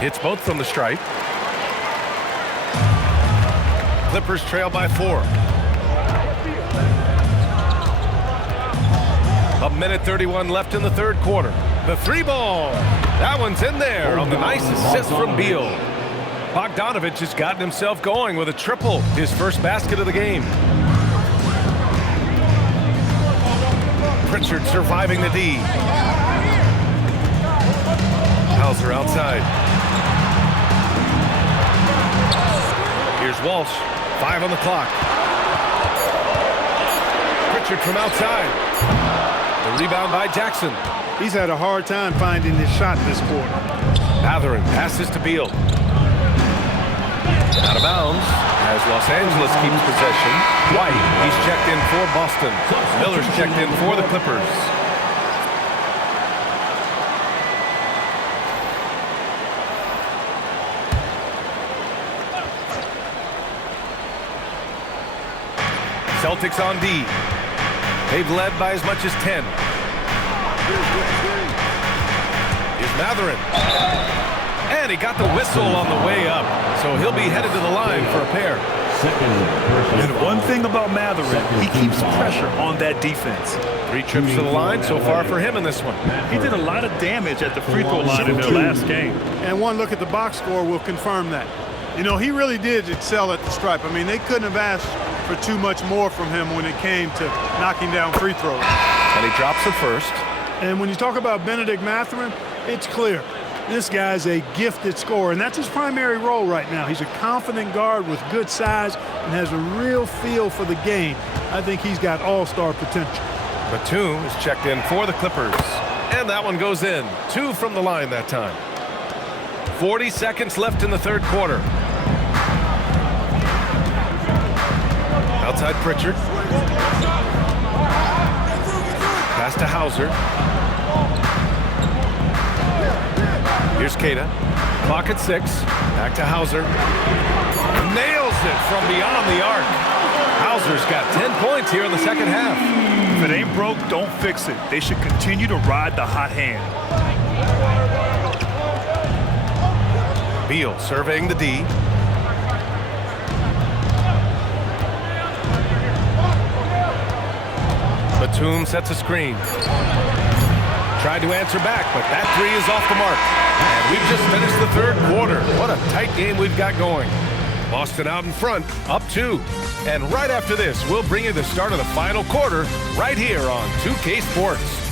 Hits both from the stripe. Clippers trail by 4. A minute 31 left in the third quarter. The 3 ball. That one's in there on the nice assist from Beal. Bogdanovich has gotten himself going with a triple. His first basket of the game. Pritchard surviving the D. Hauser outside. Here's Walsh. 5 on the clock. Pritchard from outside. The rebound by Jackson. He's had a hard time finding his shot this quarter. Matherin passes to Beal. Out of bounds as Los Angeles keeps possession. White, he's checked in for Boston. Miller's checked in for the Clippers. Celtics on D. They've led by as much as 10. Here's Matherin. And he got the whistle on the way up. So he'll be headed to the line for a pair. And one thing about Matherin, he keeps pressure on that defense. 3 trips to the line so far for him in this one. He did a lot of damage at the free throw line in their last game. And one look at the box score will confirm that. You know, he really did excel at the stripe. I mean, they couldn't have asked for too much more from him when it came to knocking down free throws. And he drops it first. And when you talk about Benedict Mathurin, it's clear. This guy's a gifted scorer, and that's his primary role right now. He's a confident guard with good size and has a real feel for the game. I think he's got all-star potential. Batum is checked in for the Clippers. And that one goes in. 2 from the line that time. 40 seconds left in the third quarter. Outside Pritchard. Pass to Hauser. Here's Keita. Clock at 6. Back to Hauser. Nails it from beyond the arc. Hauser's got 10 points here in the second half. If it ain't broke, don't fix it. They should continue to ride the hot hand. Beal surveying the D. Batum sets a screen. Tried to answer back, but that 3 is off the mark. And we've just finished the third quarter. What a tight game we've got going. Boston out in front, up 2. And right after this, we'll bring you the start of the final quarter right here on 2K Sports.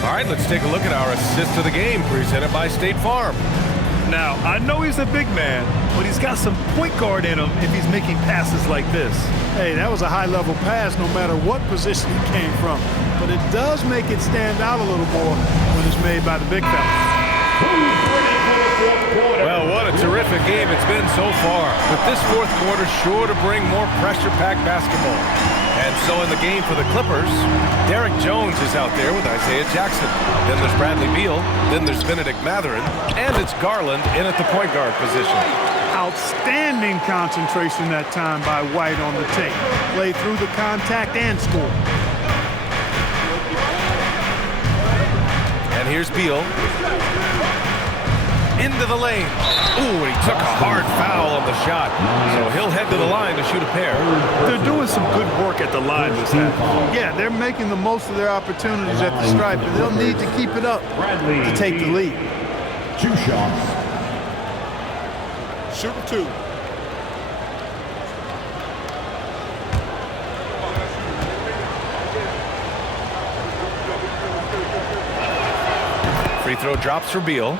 All right, let's take a look at our assist of the game presented by State Farm. Now, I know he's a big man, but he's got some point guard in him if he's making passes like this. Hey, that was a high-level pass no matter what position it came from. But it does make it stand out a little more when it's made by the big fella. Well, what a terrific game it's been so far. But this fourth quarter sure to bring more pressure-packed basketball. And so in the game for the Clippers, Derek Jones is out there with Isaiah Jackson. Then there's Bradley Beal. Then there's Benedict Mathurin. And it's Garland in at the point guard position. Outstanding concentration that time by White on the tape. Played through the contact and scored. And here's Beal. Into the lane. Ooh, and he took a hard foul on the shot. So he'll head to the line to shoot a pair. They're doing some good work at the line this half. Yeah, they're making the most of their opportunities at the stripe, and they'll need to keep it up to take the lead. 2 shots. Shooting 2. Free throw drops for Beal.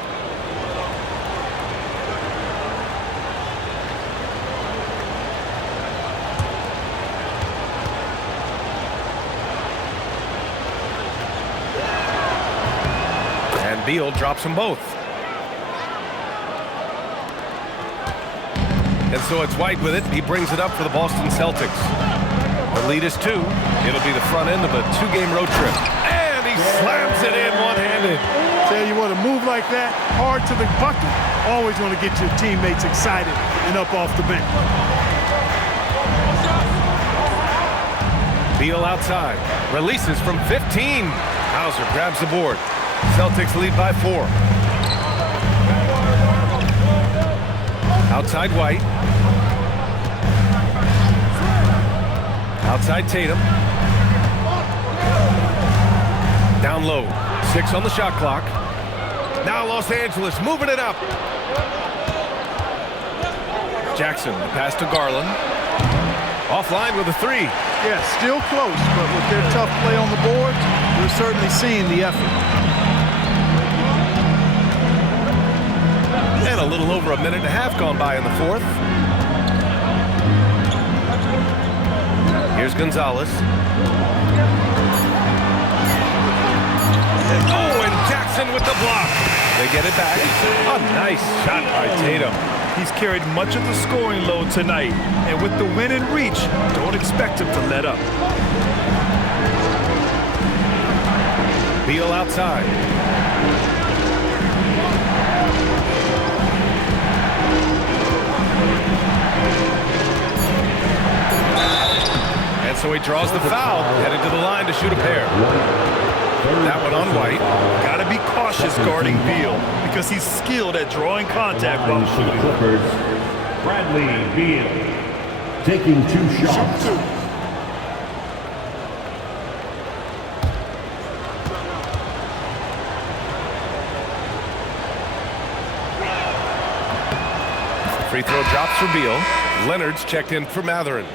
Beal drops them both. And so it's White with it. He brings it up for the Boston Celtics. The lead is 2. It'll be the front end of a 2-game road trip. And he slams it in one-handed. Tell you what, a move like that, hard to the bucket, always want to get your teammates excited and up off the bench. Beal outside. Releases from 15. Hauser grabs the board. Celtics lead by 4. Outside White. Outside Tatum. Down low. 6 on the shot clock. Now Los Angeles moving it up. Jackson, the pass to Garland. Offline with a 3. Yeah, still close, but with their tough play on the boards, we're certainly seeing the effort. And a little over a minute and a half gone by in the fourth. Here's Gonzalez. Oh, and Jackson with the block. They get it back. A nice shot by Tatum. He's carried much of the scoring load tonight, and with the win in reach, don't expect him to let up. Beal outside. And so he draws the foul, headed to the line to shoot a pair. That one on White. Gotta be cautious guarding Beal because he's skilled at drawing contact while shooting. Bradley Beal taking 2 shots. Shoot 2. Free throw drops for Beal. Leonard's checked in for Matherin.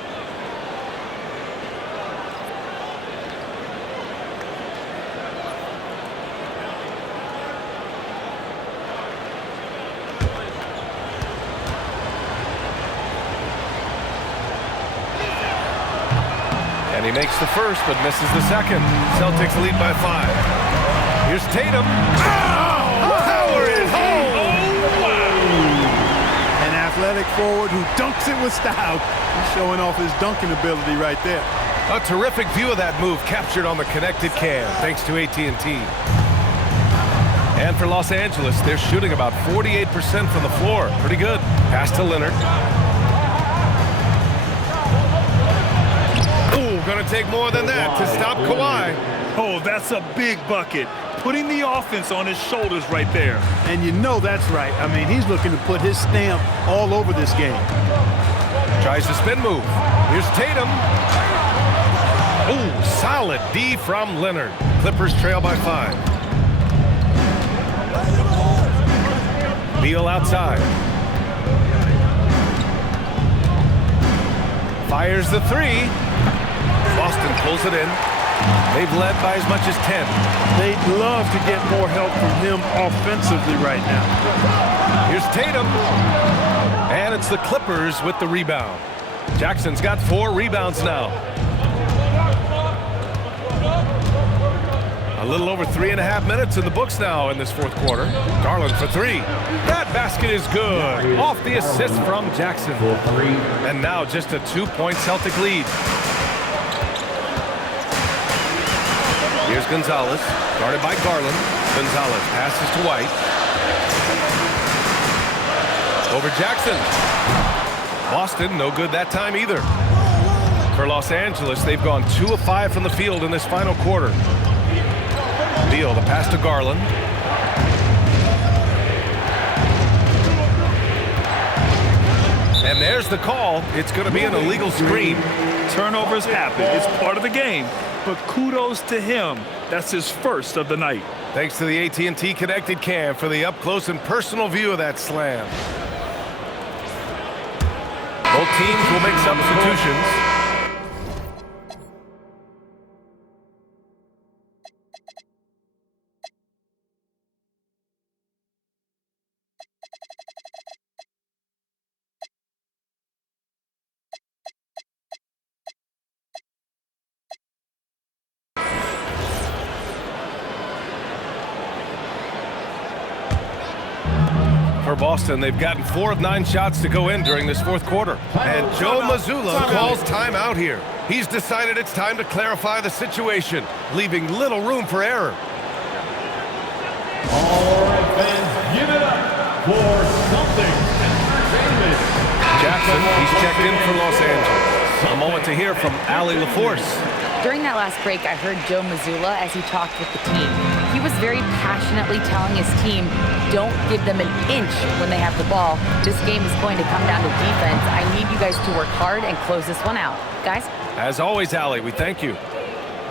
And he makes the first, but misses the second. Celtics lead by 5. Here's Tatum. Oh, power is home. An athletic forward who dunks it with style. He's showing off his dunking ability right there. A terrific view of that move captured on the connected cam, thanks to AT&T. And for Los Angeles, they're shooting about 48% from the floor. Pretty good. Pass to Leonard. Going to take more than that to stop Kawhi. Oh, that's a big bucket. Putting the offense on his shoulders right there. And you know that's right. I mean, he's looking to put his stamp all over this game. Tries the spin move. Here's Tatum. Oh, solid D from Leonard. Clippers trail by 5. Beal outside. Fires the 3. Boston pulls it in. They've led by as much as 10. They'd love to get more help from him offensively right now. Here's Tatum. And it's the Clippers with the rebound. Jackson's got 4 rebounds now. A little over 3.5 minutes in the books now in this fourth quarter. Garland for 3. That basket is good. Off the assist from Jackson. And now just a 2-point Celtic lead. Here's Gonzalez, guarded by Garland. Gonzalez passes to White. Over Jackson. Boston, no good that time either. For Los Angeles, they've gone 2 of 5 from the field in this final quarter. Beal, the pass to Garland. And there's the call. It's going to be an illegal screen. Turnovers happen. It's part of the game. But kudos to him. That's his first of the night. Thanks to the AT&T connected cam for the up-close and personal view of that slam. Both teams will make substitutions. For Boston, they've gotten 4 of 9 shots to go in during this fourth quarter. And Joe Mazzulla calls timeout here. He's decided it's time to clarify the situation, leaving little room for error. All right, fans, give it up for Celtics Entertainment. Jackson, he's checked in for Los Angeles. A moment to hear from Allie LaForce. During that last break, I heard Joe Mazzulla as he talked with the team. He was very passionately telling his team, don't give them an inch when they have the ball. This game is going to come down to defense. I need you guys to work hard and close this one out. Guys? As always, Allie, we thank you.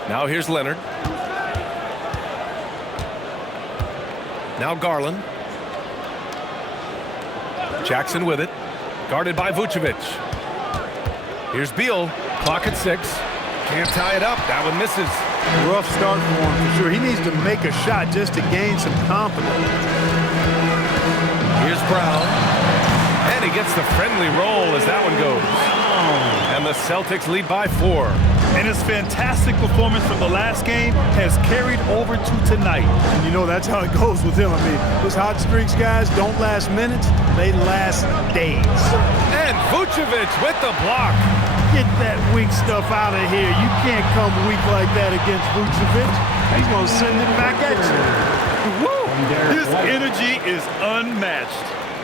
Now here's Leonard. Now Garland. Jackson with it. Guarded by Vucevic. Here's Beal. Clock at 6. Can't tie it up. That one misses. Rough start for him for sure. He needs to make a shot just to gain some confidence. Here's Brown. And he gets the friendly roll as that one goes. And the Celtics lead by 4. And his fantastic performance from the last game has carried over to tonight. And you know that's how it goes with him. I mean, those hot streaks, guys, don't last minutes. They last days. And Vucevic with the block. Get that weak stuff out of here. You can't come weak like that against Vucevic. He's going to send it back at you. Woo! His energy is unmatched.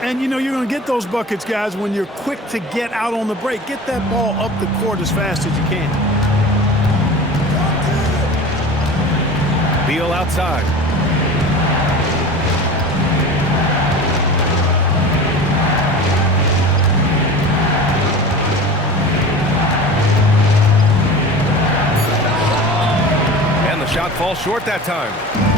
And, you know, you're going to get those buckets, guys, when you're quick to get out on the break. Get that ball up the court as fast as you can. Beal outside. Shot falls short that time.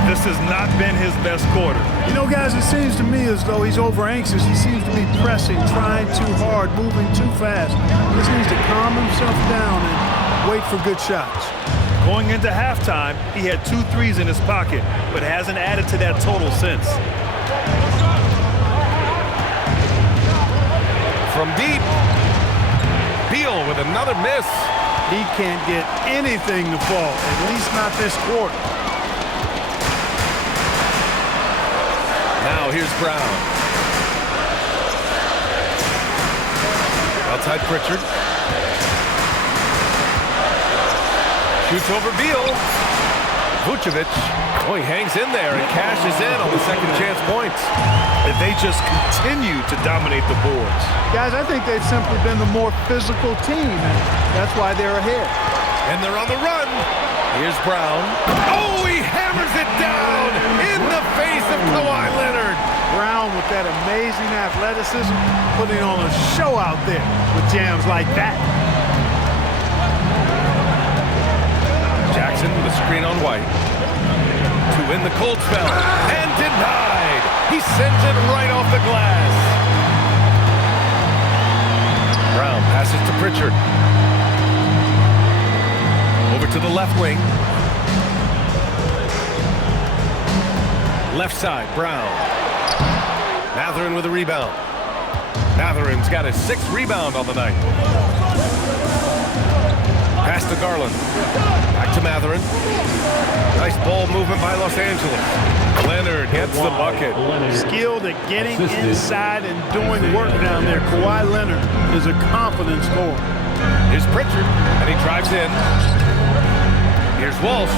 This has not been his best quarter. You know, guys, it seems to me as though he's over anxious. He seems to be pressing, trying too hard, moving too fast. He just needs to calm himself down and wait for good shots. Going into halftime, he had 2 threes in his pocket, but hasn't added to that total since. From deep, Beal with another miss. He can't get anything to fall, at least not this quarter. Now here's Brown. Outside Pritchard. Shoots over Beal. Vucevic. Oh, he hangs in there and cashes in on the second chance points. If they just continue to dominate the boards. Guys, I think they've simply been the more physical team, and that's why they're ahead. And they're on the run. Here's Brown. Oh, he hammers it down in the face of Kawhi Leonard. Brown with that amazing athleticism, putting on a show out there with jams like that. Jackson with a screen on White. To win the cold spell. And denied. He sends it right off the glass. Brown passes to Pritchard. Over to the left wing. Left side, Brown. Mathurin with a rebound. Mathurin's got his 6th rebound on the night. Pass to Garland. Back to Mathurin. Nice ball movement by Los Angeles. Leonard gets the bucket. Skilled at getting inside and doing work down there. Kawhi Leonard is a confident scorer. Here's Pritchard, and he drives in. Here's Walsh.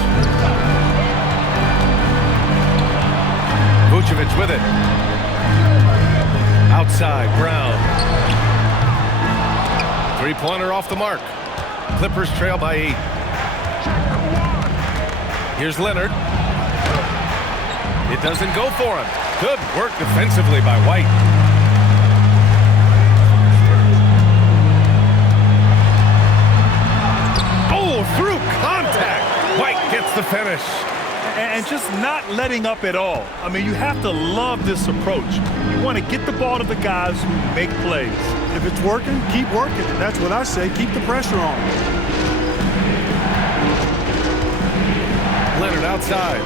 Vucevic with it. Outside, Brown. 3-pointer off the mark. Clippers trail by 8. Here's Leonard. It doesn't go for him. Good work defensively by White. Oh, through contact. White gets the finish. And just not letting up at all. I mean, you have to love this approach. You want to get the ball to the guys who make plays. If it's working, keep working. That's what I say. Keep the pressure on. Leonard outside.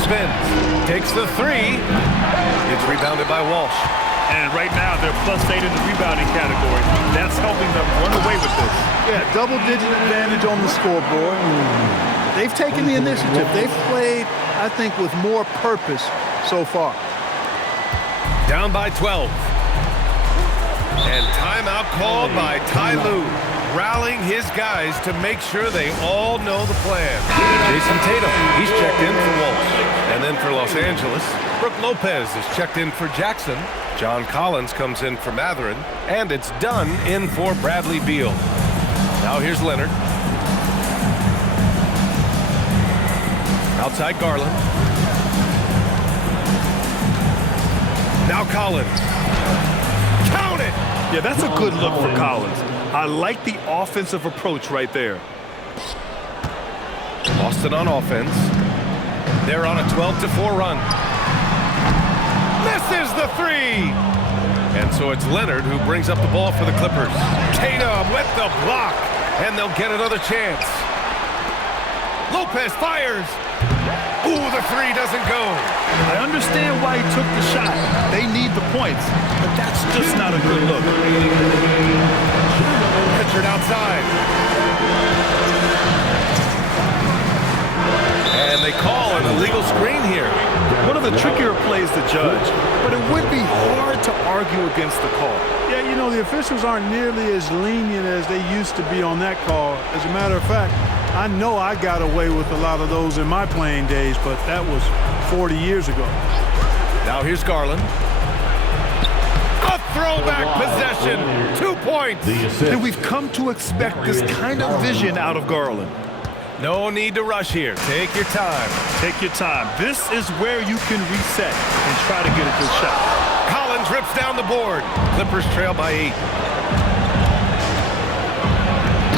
Spins. Takes the 3. It's rebounded by Walsh. And right now, they're +8 in the rebounding category. That's helping them run away with this. Yeah, double-digit advantage on the scoreboard. They've taken the initiative. They've played, I think, with more purpose so far. Down by 12. And timeout called by Ty Lue, rallying his guys to make sure they all know the plan. Jason Tatum, he's checked in for Walsh. And then for Los Angeles, Brook Lopez is checked in for Jackson. John Collins comes in for Mathurin. And it's Dunn in for Bradley Beal. Now here's Leonard. Outside Garland. Now Collins. Count it! Yeah, that's a good look for Collins. I like the offensive approach right there. Boston on offense. They're on a 12-4 run. Misses the 3! And so it's Leonard who brings up the ball for the Clippers. Tatum with the block, and they'll get another chance. Lopez fires. Ooh, the 3 doesn't go. I understand why he took the shot. They need the points, but that's just not a good look. Pritchard outside. And they call an illegal screen here. One of the trickier plays to judge, but it would be hard to argue against the call. Yeah, you know, the officials aren't nearly as lenient as they used to be on that call. As a matter of fact, I know I got away with a lot of those in my playing days, but that was 40 years ago. Now here's Garland. A throwback possession. 2 points. And we've come to expect this kind of vision out of Garland. No need to rush here. Take your time. Take your time. This is where you can reset and try to get a good shot. Collins rips down the board. Clippers trail by 8.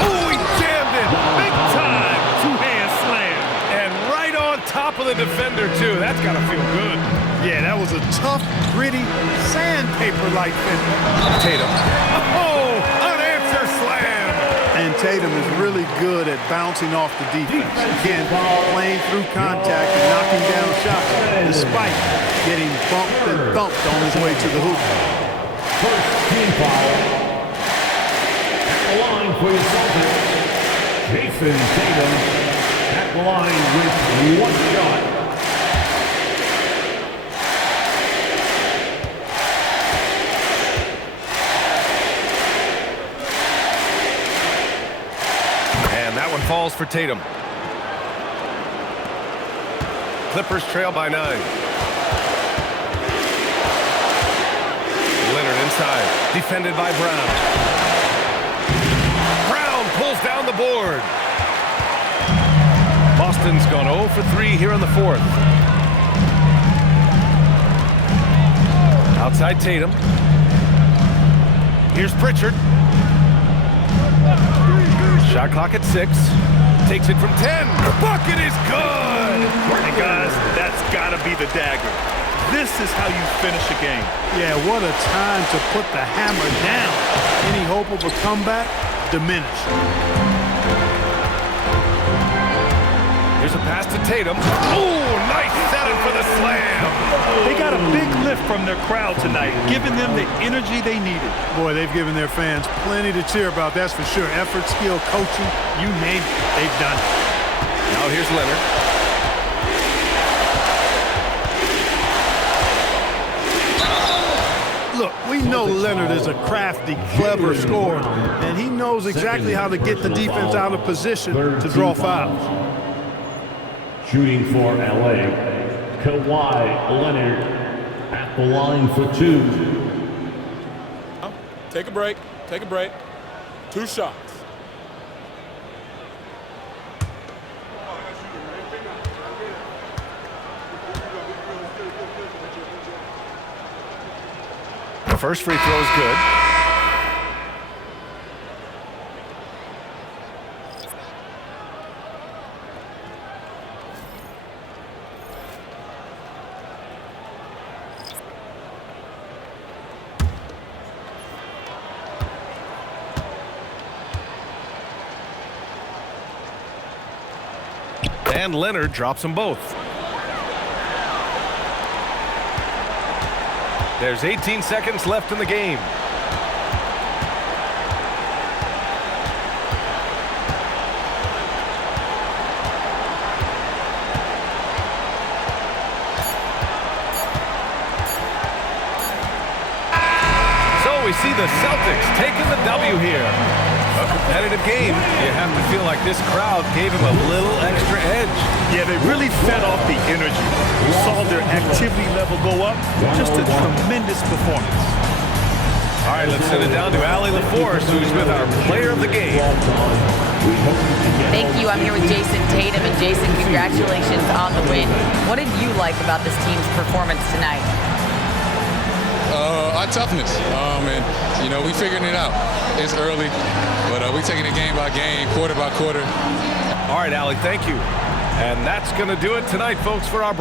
Oh, he jammed it. Big time. Two-hand slam. And right of the defender, too. That's got to feel good. Yeah, that was a tough, gritty, sandpaper-like finish. Tatum. Oh, unanswered slam. And Tatum is really good at bouncing off the defense. Again, playing through contact and knocking down shots, despite getting bumped and thumped on his way to the hoop. First team foul. At the line for your Celtics, Jason Tatum. At the line with one shot. That one falls for Tatum. Clippers trail by 9. Leonard inside. Defended by Brown. Brown pulls down the board. Boston's gone 0 for 3 here in the 4th. Outside Tatum. Here's Pritchard. Shot clock at 6. Takes it from 10. The bucket is good. And guys, that's got to be the dagger. This is how you finish a game. Yeah, what a time to put the hammer down. Any hope of a comeback diminished. Here's a pass to Tatum. Oh, nice setup for the slam. They got a big lift from their crowd tonight, giving them the energy they needed. Boy, they've given their fans plenty to cheer about, that's for sure. Effort, skill, coaching, you name it, they've done it. Now here's Leonard. Look, we know Leonard is a crafty, clever scorer, and he knows exactly how to get the defense out of position to draw fouls. Shooting for LA, Kawhi Leonard at the line for 2. Take a break. Take a break. 2 shots. The first free throw is good. And Leonard drops them both. There's 18 seconds left in the game. So we see the Celtics taking the W here. A competitive game. You have to feel like this crowd gave him a little extra edge. Yeah, they really fed off the energy. You saw their activity level go up. Just a tremendous performance. All right, let's send it down to Allie LaForce, who's with our player of the game. Thank you. I'm here with Jason Tatum. And Jason, congratulations on the win. What did you like about this team's performance tonight? Our toughness. And, you know, we figuring it out. It's early, but we taking it game by game, quarter by quarter. All right, Allie, thank you. And that's going to do it tonight, folks, for our